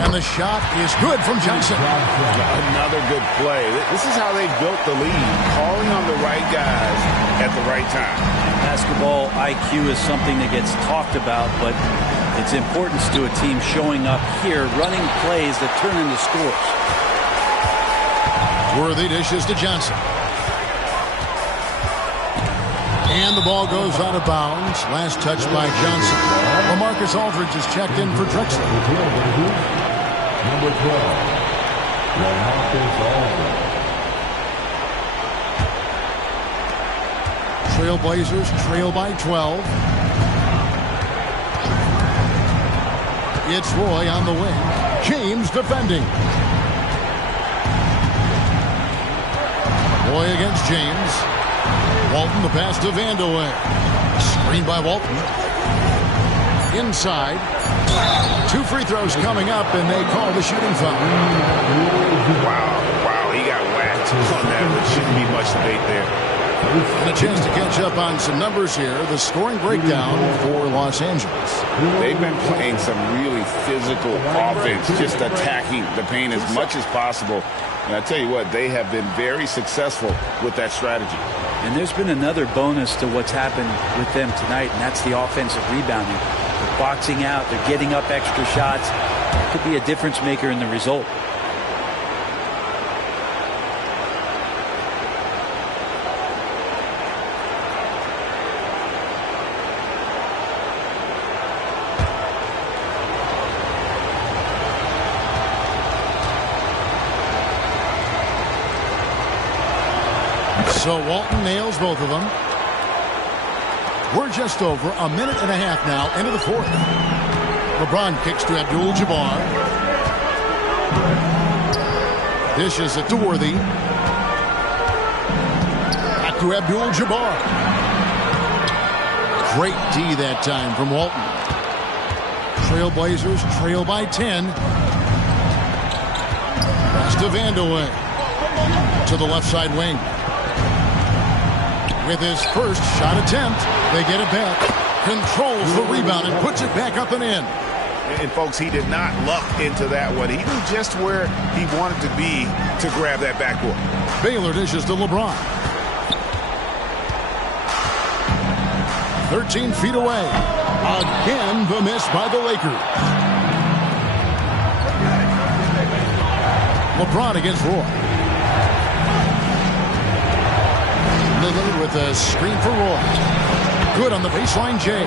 And the shot is good from Johnson. Another good play. This is how they built the lead. Calling on the right guys at the right time. Basketball IQ is something that gets talked about, but its importance to a team showing up here, running plays that turn into scores. Worthy dishes to Johnson. And the ball goes out of bounds. Last touch by Johnson. LaMarcus Aldridge is checked in for Drexler. Number 12, LaMarcus Aldridge. Trailblazers trail by 12. It's Roy on the wing. James defending. Roy against James. Walton the pass to Vandeweghe. Screen by Walton. Inside. 2 free throws coming up, and they call the shooting foul. Wow, he got whacked on that. There shouldn't be much debate there. And a chance to catch up on some numbers here. The scoring breakdown for Los Angeles. They've been playing some really physical offense, just attacking the paint as much as possible. And I tell you what, they have been very successful with that strategy. And there's been another bonus to what's happened with them tonight, and that's the offensive rebounding. They're boxing out. They're getting up extra shots. It could be a difference maker in the result. So Walton nails both of them. We're just over a minute and a half now into the 4th. LeBron kicks to Abdul-Jabbar. Dishes it to Worthy. Back to Abdul-Jabbar. Great D that time from Walton. Trailblazers trail by 10. Pass to Vandeweghe. To the left side wing. With his first shot attempt, they get it back. Controls the rebound and puts it back up and in. And, folks, he did not luck into that one. He knew just where he wanted to be to grab that backboard. Baylor dishes to LeBron. 13 feet away. Again, the miss by the Lakers. LeBron against Roy. Lillard with a screen for Roy. Good on the baseline, Jay.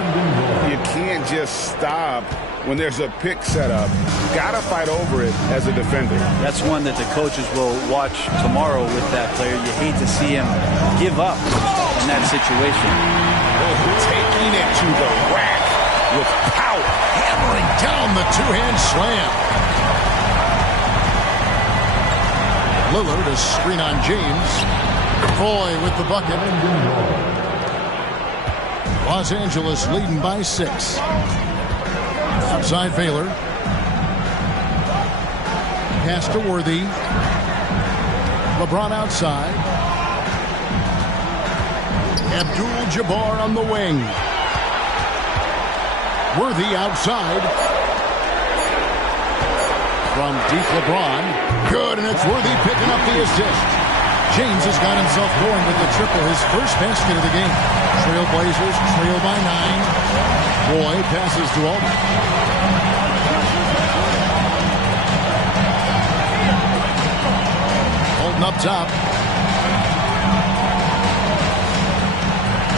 You can't just stop when there's a pick set up. Got to fight over it as a defender. That's one that the coaches will watch tomorrow with that player. You hate to see him give up in that situation. Taking it to the rack with power. Hammering down the two-hand slam. Lillard, a screen on James. Foy with the bucket. Los Angeles leading by 6. Outside Baylor. Pass to Worthy. LeBron outside. Abdul-Jabbar on the wing. Worthy outside. From deep LeBron. Good, and it's Worthy picking up the assist. James has got himself going with the triple, his first basket of the game. Trailblazers trail by 9. Roy passes to Aldridge. Holden up top.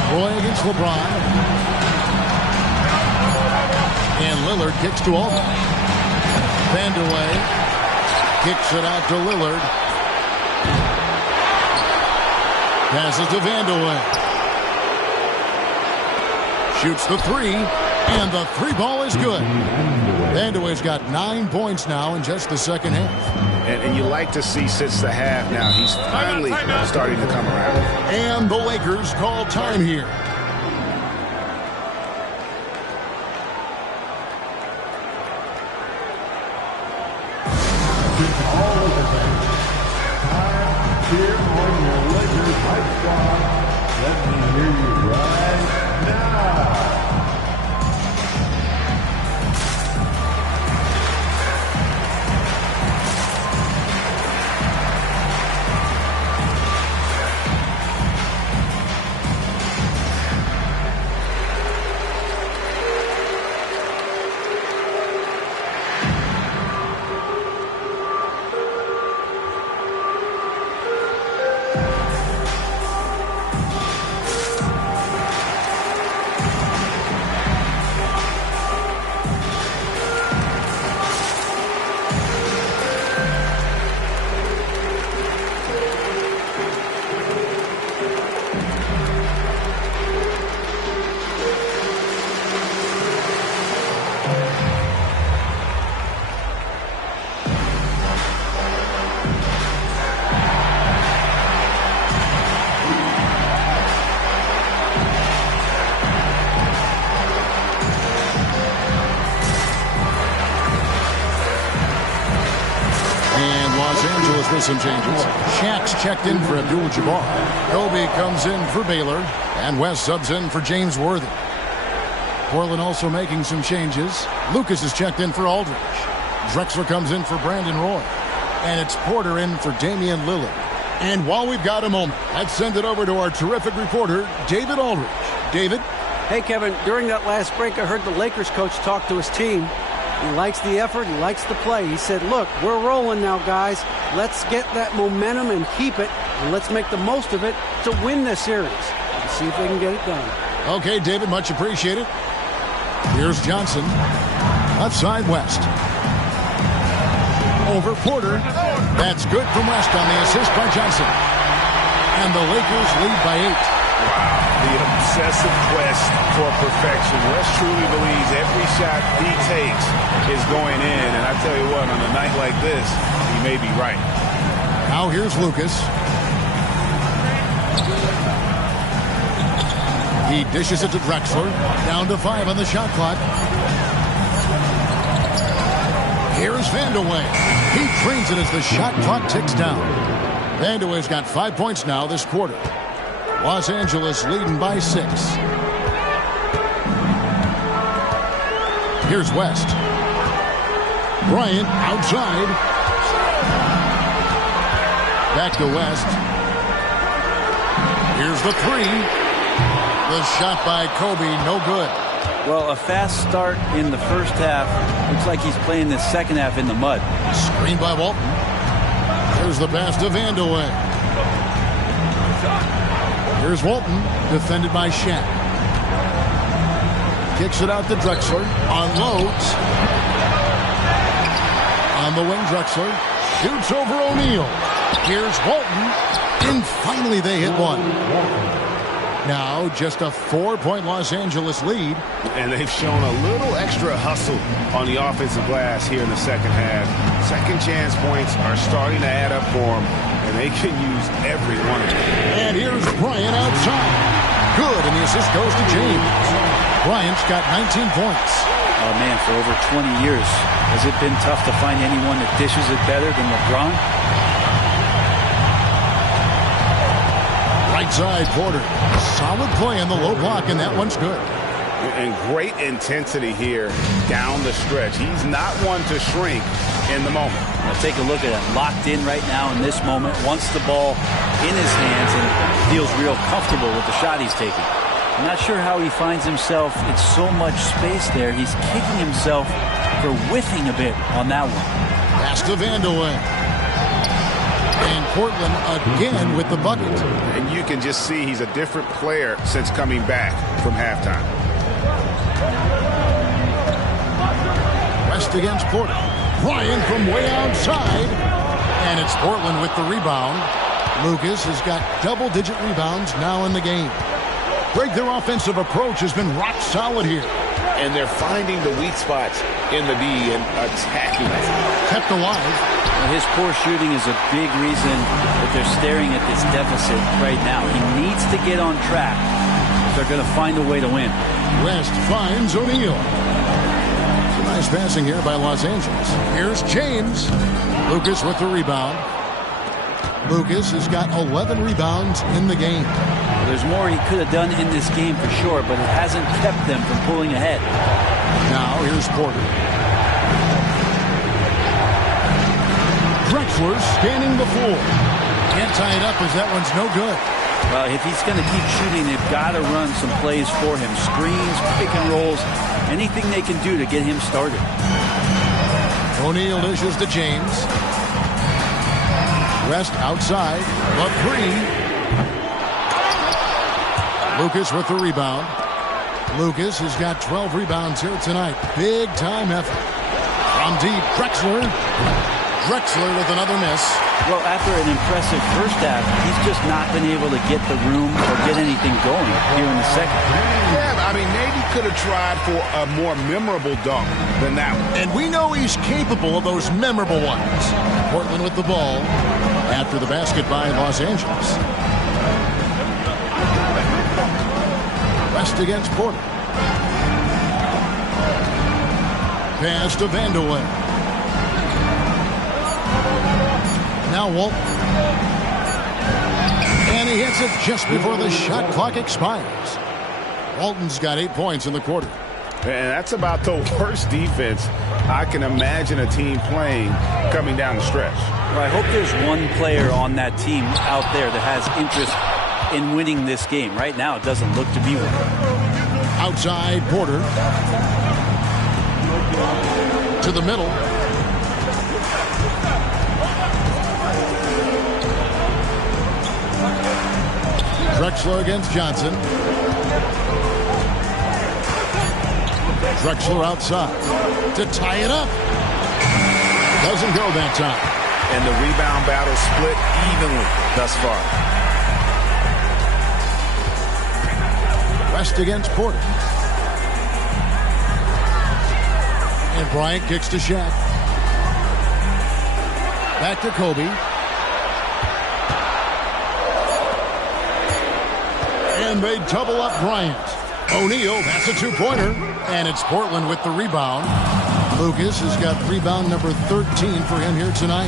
Roy against LeBron. And Lillard kicks to Aldridge. Vandeweghe kicks it out to Lillard. Passes to Vandeweghe. Shoots the three, and the three ball is good. Vandeweghe's got 9 points now in just the second half. And you like to see since the half now, he's finally starting to come around. And the Lakers call time here. Here on your Lakers Hype Squad. Let me hear you right now. With some changes. Shaq's checked in for Abdul-Jabbar. Kobe comes in for Baylor. And West subs in for James Worthy. Portland also making some changes. Lucas is checked in for Aldridge. Drexler comes in for Brandon Roy. And it's Porter in for Damian Lillard. And while we've got a moment, let's send it over to our terrific reporter, David Aldridge. David? Hey, Kevin. During that last break, I heard the Lakers coach talk to his team. He likes the effort. He likes the play. He said, look, we're rolling now, guys. Let's get that momentum and keep it, and let's make the most of it to win this series. Let's see if they can get it done. Okay, David, much appreciated. Here's Johnson. Left side, West. Over Porter. That's good from West on the assist by Johnson. And the Lakers lead by 8. The obsessive quest for perfection. West truly believes every shot he takes is going in. And I tell you what, on a night like this, he may be right. Now here's Lucas. He dishes it to Drexler. Down to 5 on the shot clock. Here's Vandeweghe. He drains it as the shot clock ticks down. Vandeweghe's got 5 points now this quarter. Los Angeles leading by 6. Here's West. Bryant outside. Back to West. Here's the 3. The shot by Kobe, no good. Well, a fast start in the first half. Looks like he's playing the second half in the mud. Screen by Walton. Here's the pass to Vandeweghe. Here's Walton, defended by Shaq. Kicks it out to Drexler. Unloads. On the wing, Drexler. Shoots over O'Neal. Here's Walton. And finally they hit one. Now just a 4-point Los Angeles lead. And they've shown a little extra hustle on the offensive glass here in the second half. Second chance points are starting to add up for them, and they can use every one of them. And here's Bryant outside. Good, and the assist goes to James. Bryant's got 19 points. Oh, man, for over 20 years, has it been tough to find anyone that dishes it better than LeBron? Right side, Porter. Solid play in the low block, and that one's good. And great intensity here down the stretch. He's not one to shrink in the moment. Now take a look at it. Locked in right now in this moment. Wants the ball in his hands and feels real comfortable with the shot he's taking. I'm not sure how he finds himself in so much space there. He's kicking himself for whiffing a bit on that one. Pass to Vandeweghe. And Portland again with the bucket. And you can just see he's a different player since coming back from halftime. West against Porter. Bryant from way outside. And it's Portland with the rebound. Lucas has got double-digit rebounds now in the game. Greg, their offensive approach has been rock solid here. And they're finding the weak spots in the D and attacking it. Kept alive. His poor shooting is a big reason that they're staring at this deficit right now. He needs to get on track if they're going to find a way to win. West finds O'Neal. Nice passing here by Los Angeles. Here's James. Lucas with the rebound. Lucas has got 11 rebounds in the game. There's more he could have done in this game for sure, but it hasn't kept them from pulling ahead. Now here's Porter. Drexler scanning the floor. Can't tie it up as that one's no good. Well, if he's going to keep shooting, they've got to run some plays for him. Screens, pick and rolls, anything they can do to get him started. O'Neal dishes to James. West outside. The 3. Lucas with the rebound. Lucas has got 12 rebounds here tonight. Big time effort. From deep, Drexler. Drexler with another miss. Well, after an impressive first half, he's just not been able to get the room or get anything going here in the second. Yeah, I mean, maybe could have tried for a more memorable dunk than that one. And we know he's capable of those memorable ones. Portland with the ball after the basket by Los Angeles. West against Porter. Pass to Vandeweghe. Now Walton. And he hits it just before the shot clock expires. Walton's got 8 points in the quarter. And that's about the worst defense I can imagine a team playing coming down the stretch. Well, I hope there's one player on that team out there that has interest in winning this game. Right now, it doesn't look to be one. Outside, Porter. To the middle. Drexler against Johnson. Drexler outside to tie it up. Doesn't go that time. And the rebound battle split evenly thus far. West against Porter. And Bryant kicks to Shaq. Back to Kobe. And they double up Bryant. O'Neal, that's a two-pointer. And it's Portland with the rebound. Lucas has got rebound number 13 for him here tonight.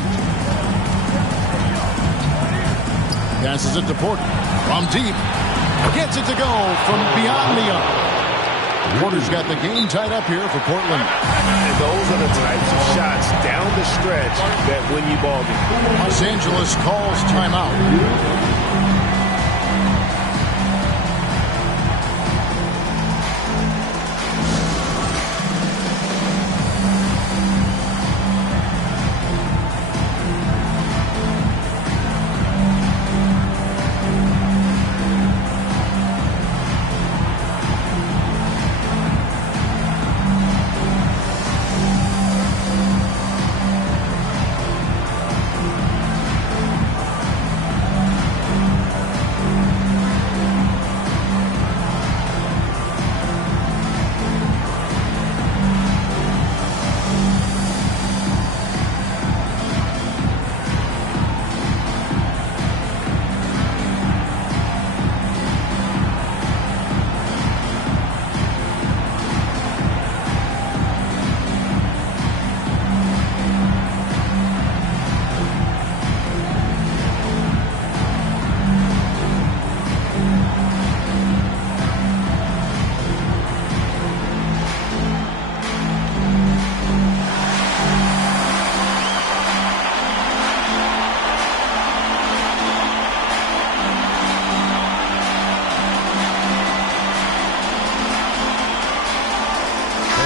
Passes it to Porter. From deep. Gets it to go from beyond the arc. Porter's got the game tied up here for Portland. And those are the types of shots down the stretch that win you ball games. Los Angeles calls timeout.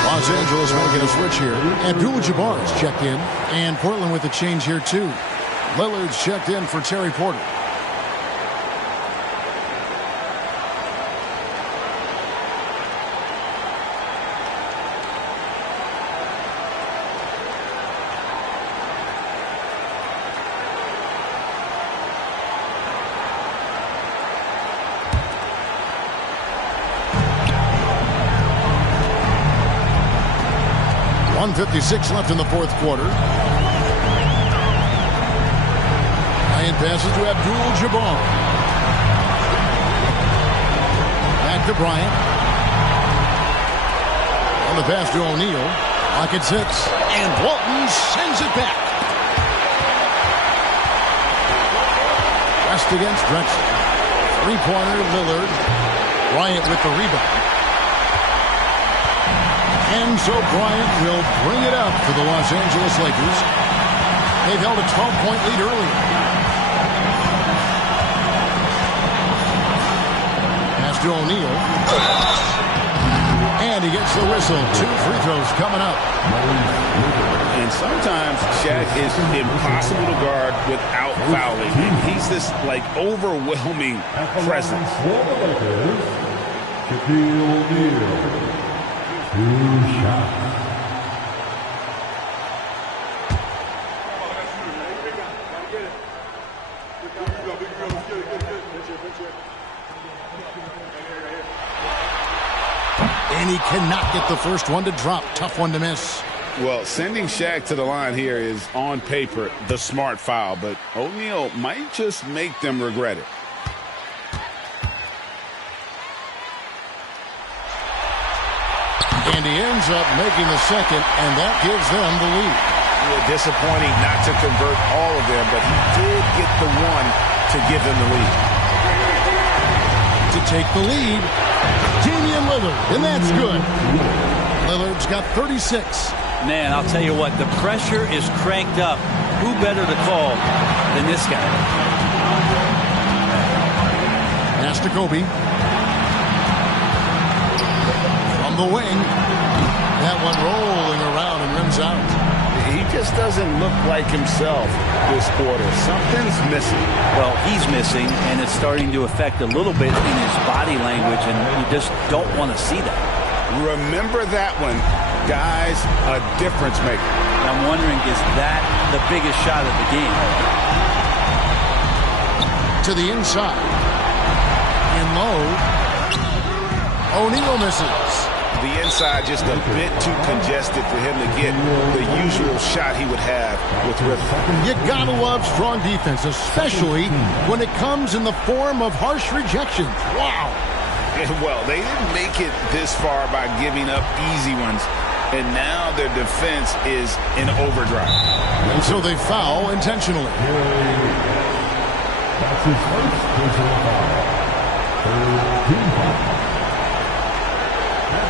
Los Angeles making a switch here. Abdul-Jabbar's checked in. And Portland with a change here, too. Lillard's checked in for Terry Porter. .156 left in the fourth quarter. Bryant passes to Abdul-Jabbar. Back to Bryant. On the pass to O'Neal. Pocket sits. And Walton sends it back. West against Drexel. Three-pointer, Lillard. Bryant with the rebound. And so Bryant will bring it up for the Los Angeles Lakers. They've held a 12-point lead earlier. Pass to O'Neal. And he gets the whistle. 2 free throws coming up. And sometimes Shaq is impossible to guard without fouling. And he's this, like, overwhelming presence. And he cannot get the first one to drop. Tough one to miss. Well, sending Shaq to the line here is, on paper, the smart foul. But O'Neal might just make them regret it. And he ends up making the second, and that gives them the lead. Yeah, disappointing not to convert all of them, but he did get the one to give them the lead. To take the lead, Damian Lillard, and that's good. Lillard's got 36. Man, I'll tell you what, the pressure is cranked up. Who better to call than this guy? Pass to Kobe. From the wing. That one rolling around and rims out. He just doesn't look like himself this quarter. Something's missing. Well, he's missing, and it's starting to affect a little bit in his body language, and you just don't want to see that. Remember that one. Guys, a difference maker. I'm wondering, is that the biggest shot of the game? To the inside. In low. O'Neal misses. The inside just a bit too congested for him to get the usual shot he would have with rhythm. You gotta love strong defense, especially when it comes in the form of harsh rejections. Wow. And well, they didn't make it this far by giving up easy ones, and now their defense is in overdrive. And so they foul intentionally. That's his first personal foul. Third team foul.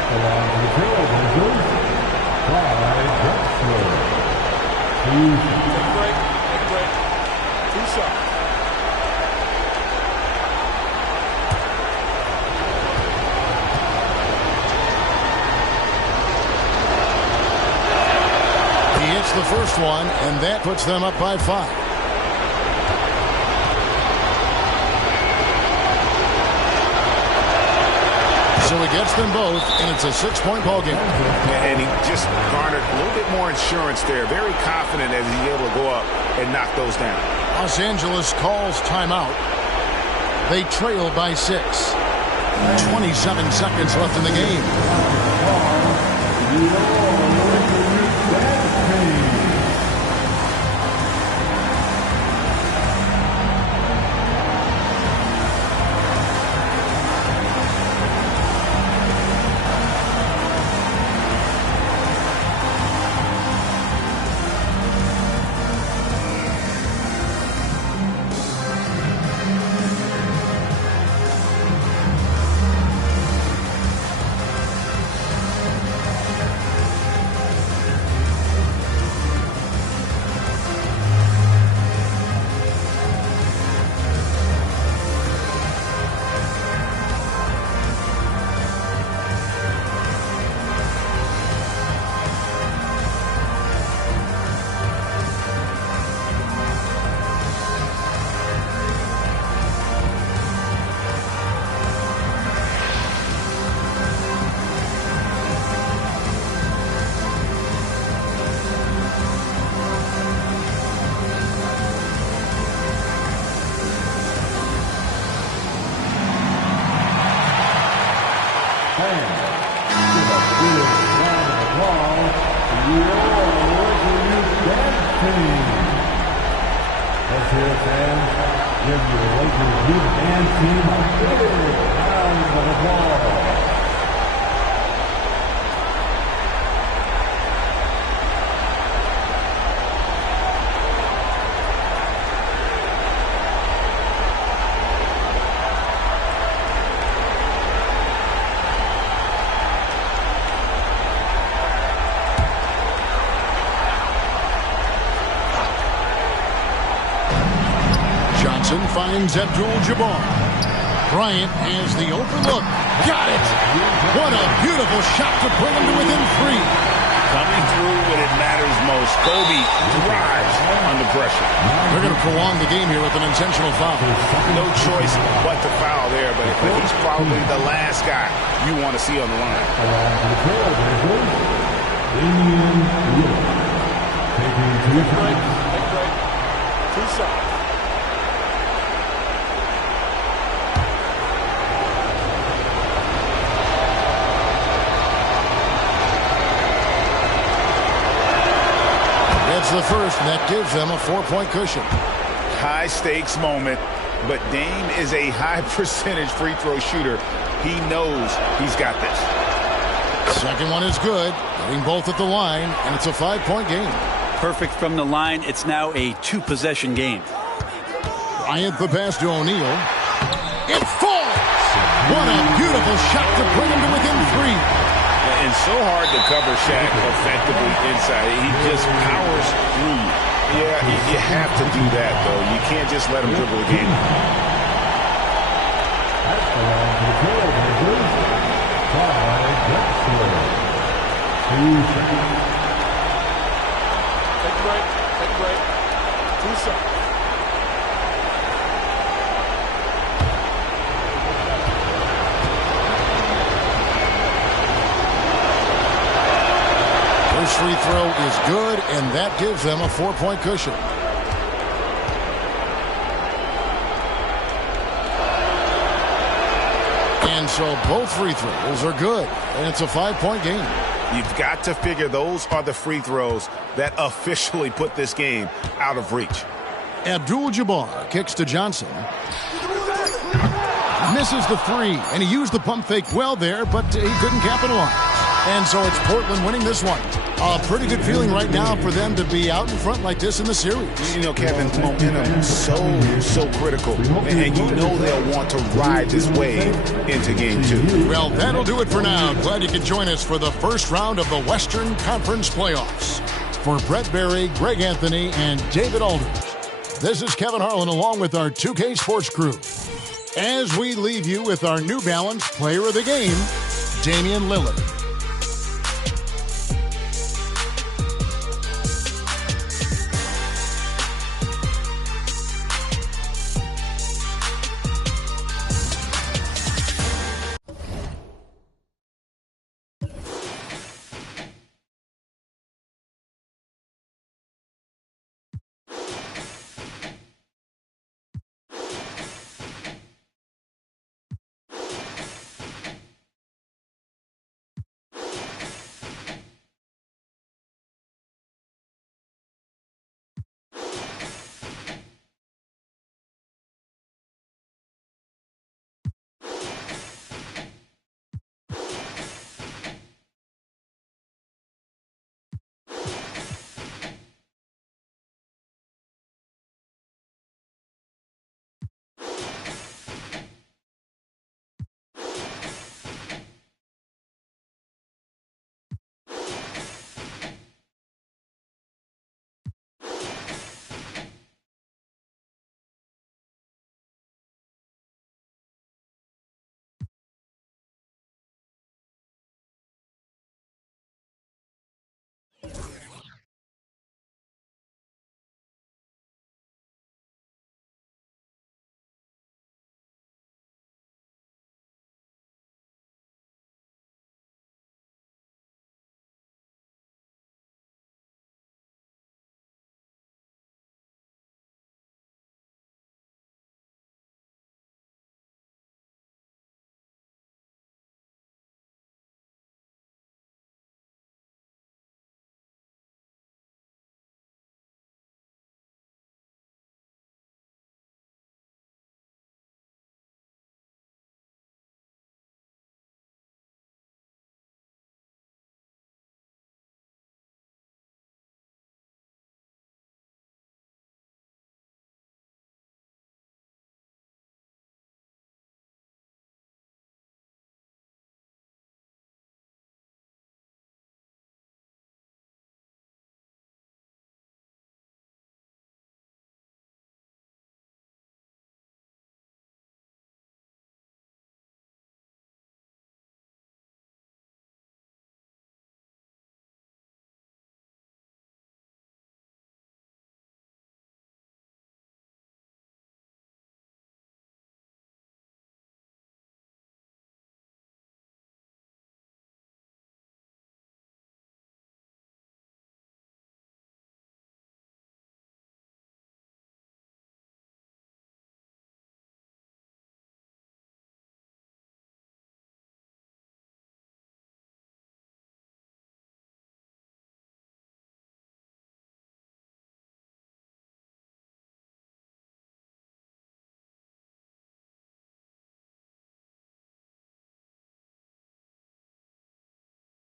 Along the Trailblazers, Clyde Drexler. Take a break. 2 shots. He hits the first one, and that puts them up by 5. So he gets them both, and it's a 6-point ball game. And he just garnered a little bit more insurance there. Very confident as he's able to go up and knock those down. Los Angeles calls timeout. They trail by 6. 27 seconds left in the game. Let's hear it, fans. Give your Lakers youth and team a big round of applause. Finds Abdul-Jabbar. Bryant has the open look. Got it! What a beautiful shot to bring him to within 3. Coming through when it matters most. Kobe thrives under pressure. They're going to prolong the game here with an intentional foul. No choice but to foul there, but he's probably the last guy you want to see on the line. Taking 2 strikes. 2 shots. That's the first, and that gives them a 4-point cushion. High stakes moment, but Dame is a high percentage free throw shooter. He knows he's got this. Second one is good, getting both at the line, and it's a 5-point game. Perfect from the line. It's now a 2-possession game. Bryant the pass to O'Neal. It falls! What a beautiful shot to bring him to within 3. And so hard to cover Shaq effectively inside. He just powers through you. Yeah, you have to do that, though. You can't just let him dribble the game. Take a break. 2 shots. Free throw is good, and that gives them a 4-point cushion. And And so both free throws are good. And it's a 5-point game. You've got to figure those are the free throws that officially put this game out of reach. Abdul-Jabbar kicks to Johnson. Misses the three, and he used the pump fake well there, but he couldn't capitalize. And so it's Portland winning this one. A pretty good feeling right now for them to be out in front like this in the series. You know, Kevin, momentum is so critical. And you know they'll want to ride this wave into game 2. Well, that'll do it for now. Glad you could join us for the first round of the Western Conference Playoffs. For Brett Berry, Greg Anthony, and David Aldridge, this is Kevin Harlan along with our 2K Sports crew. As we leave you with our New Balance Player of the Game, Damian Lillard.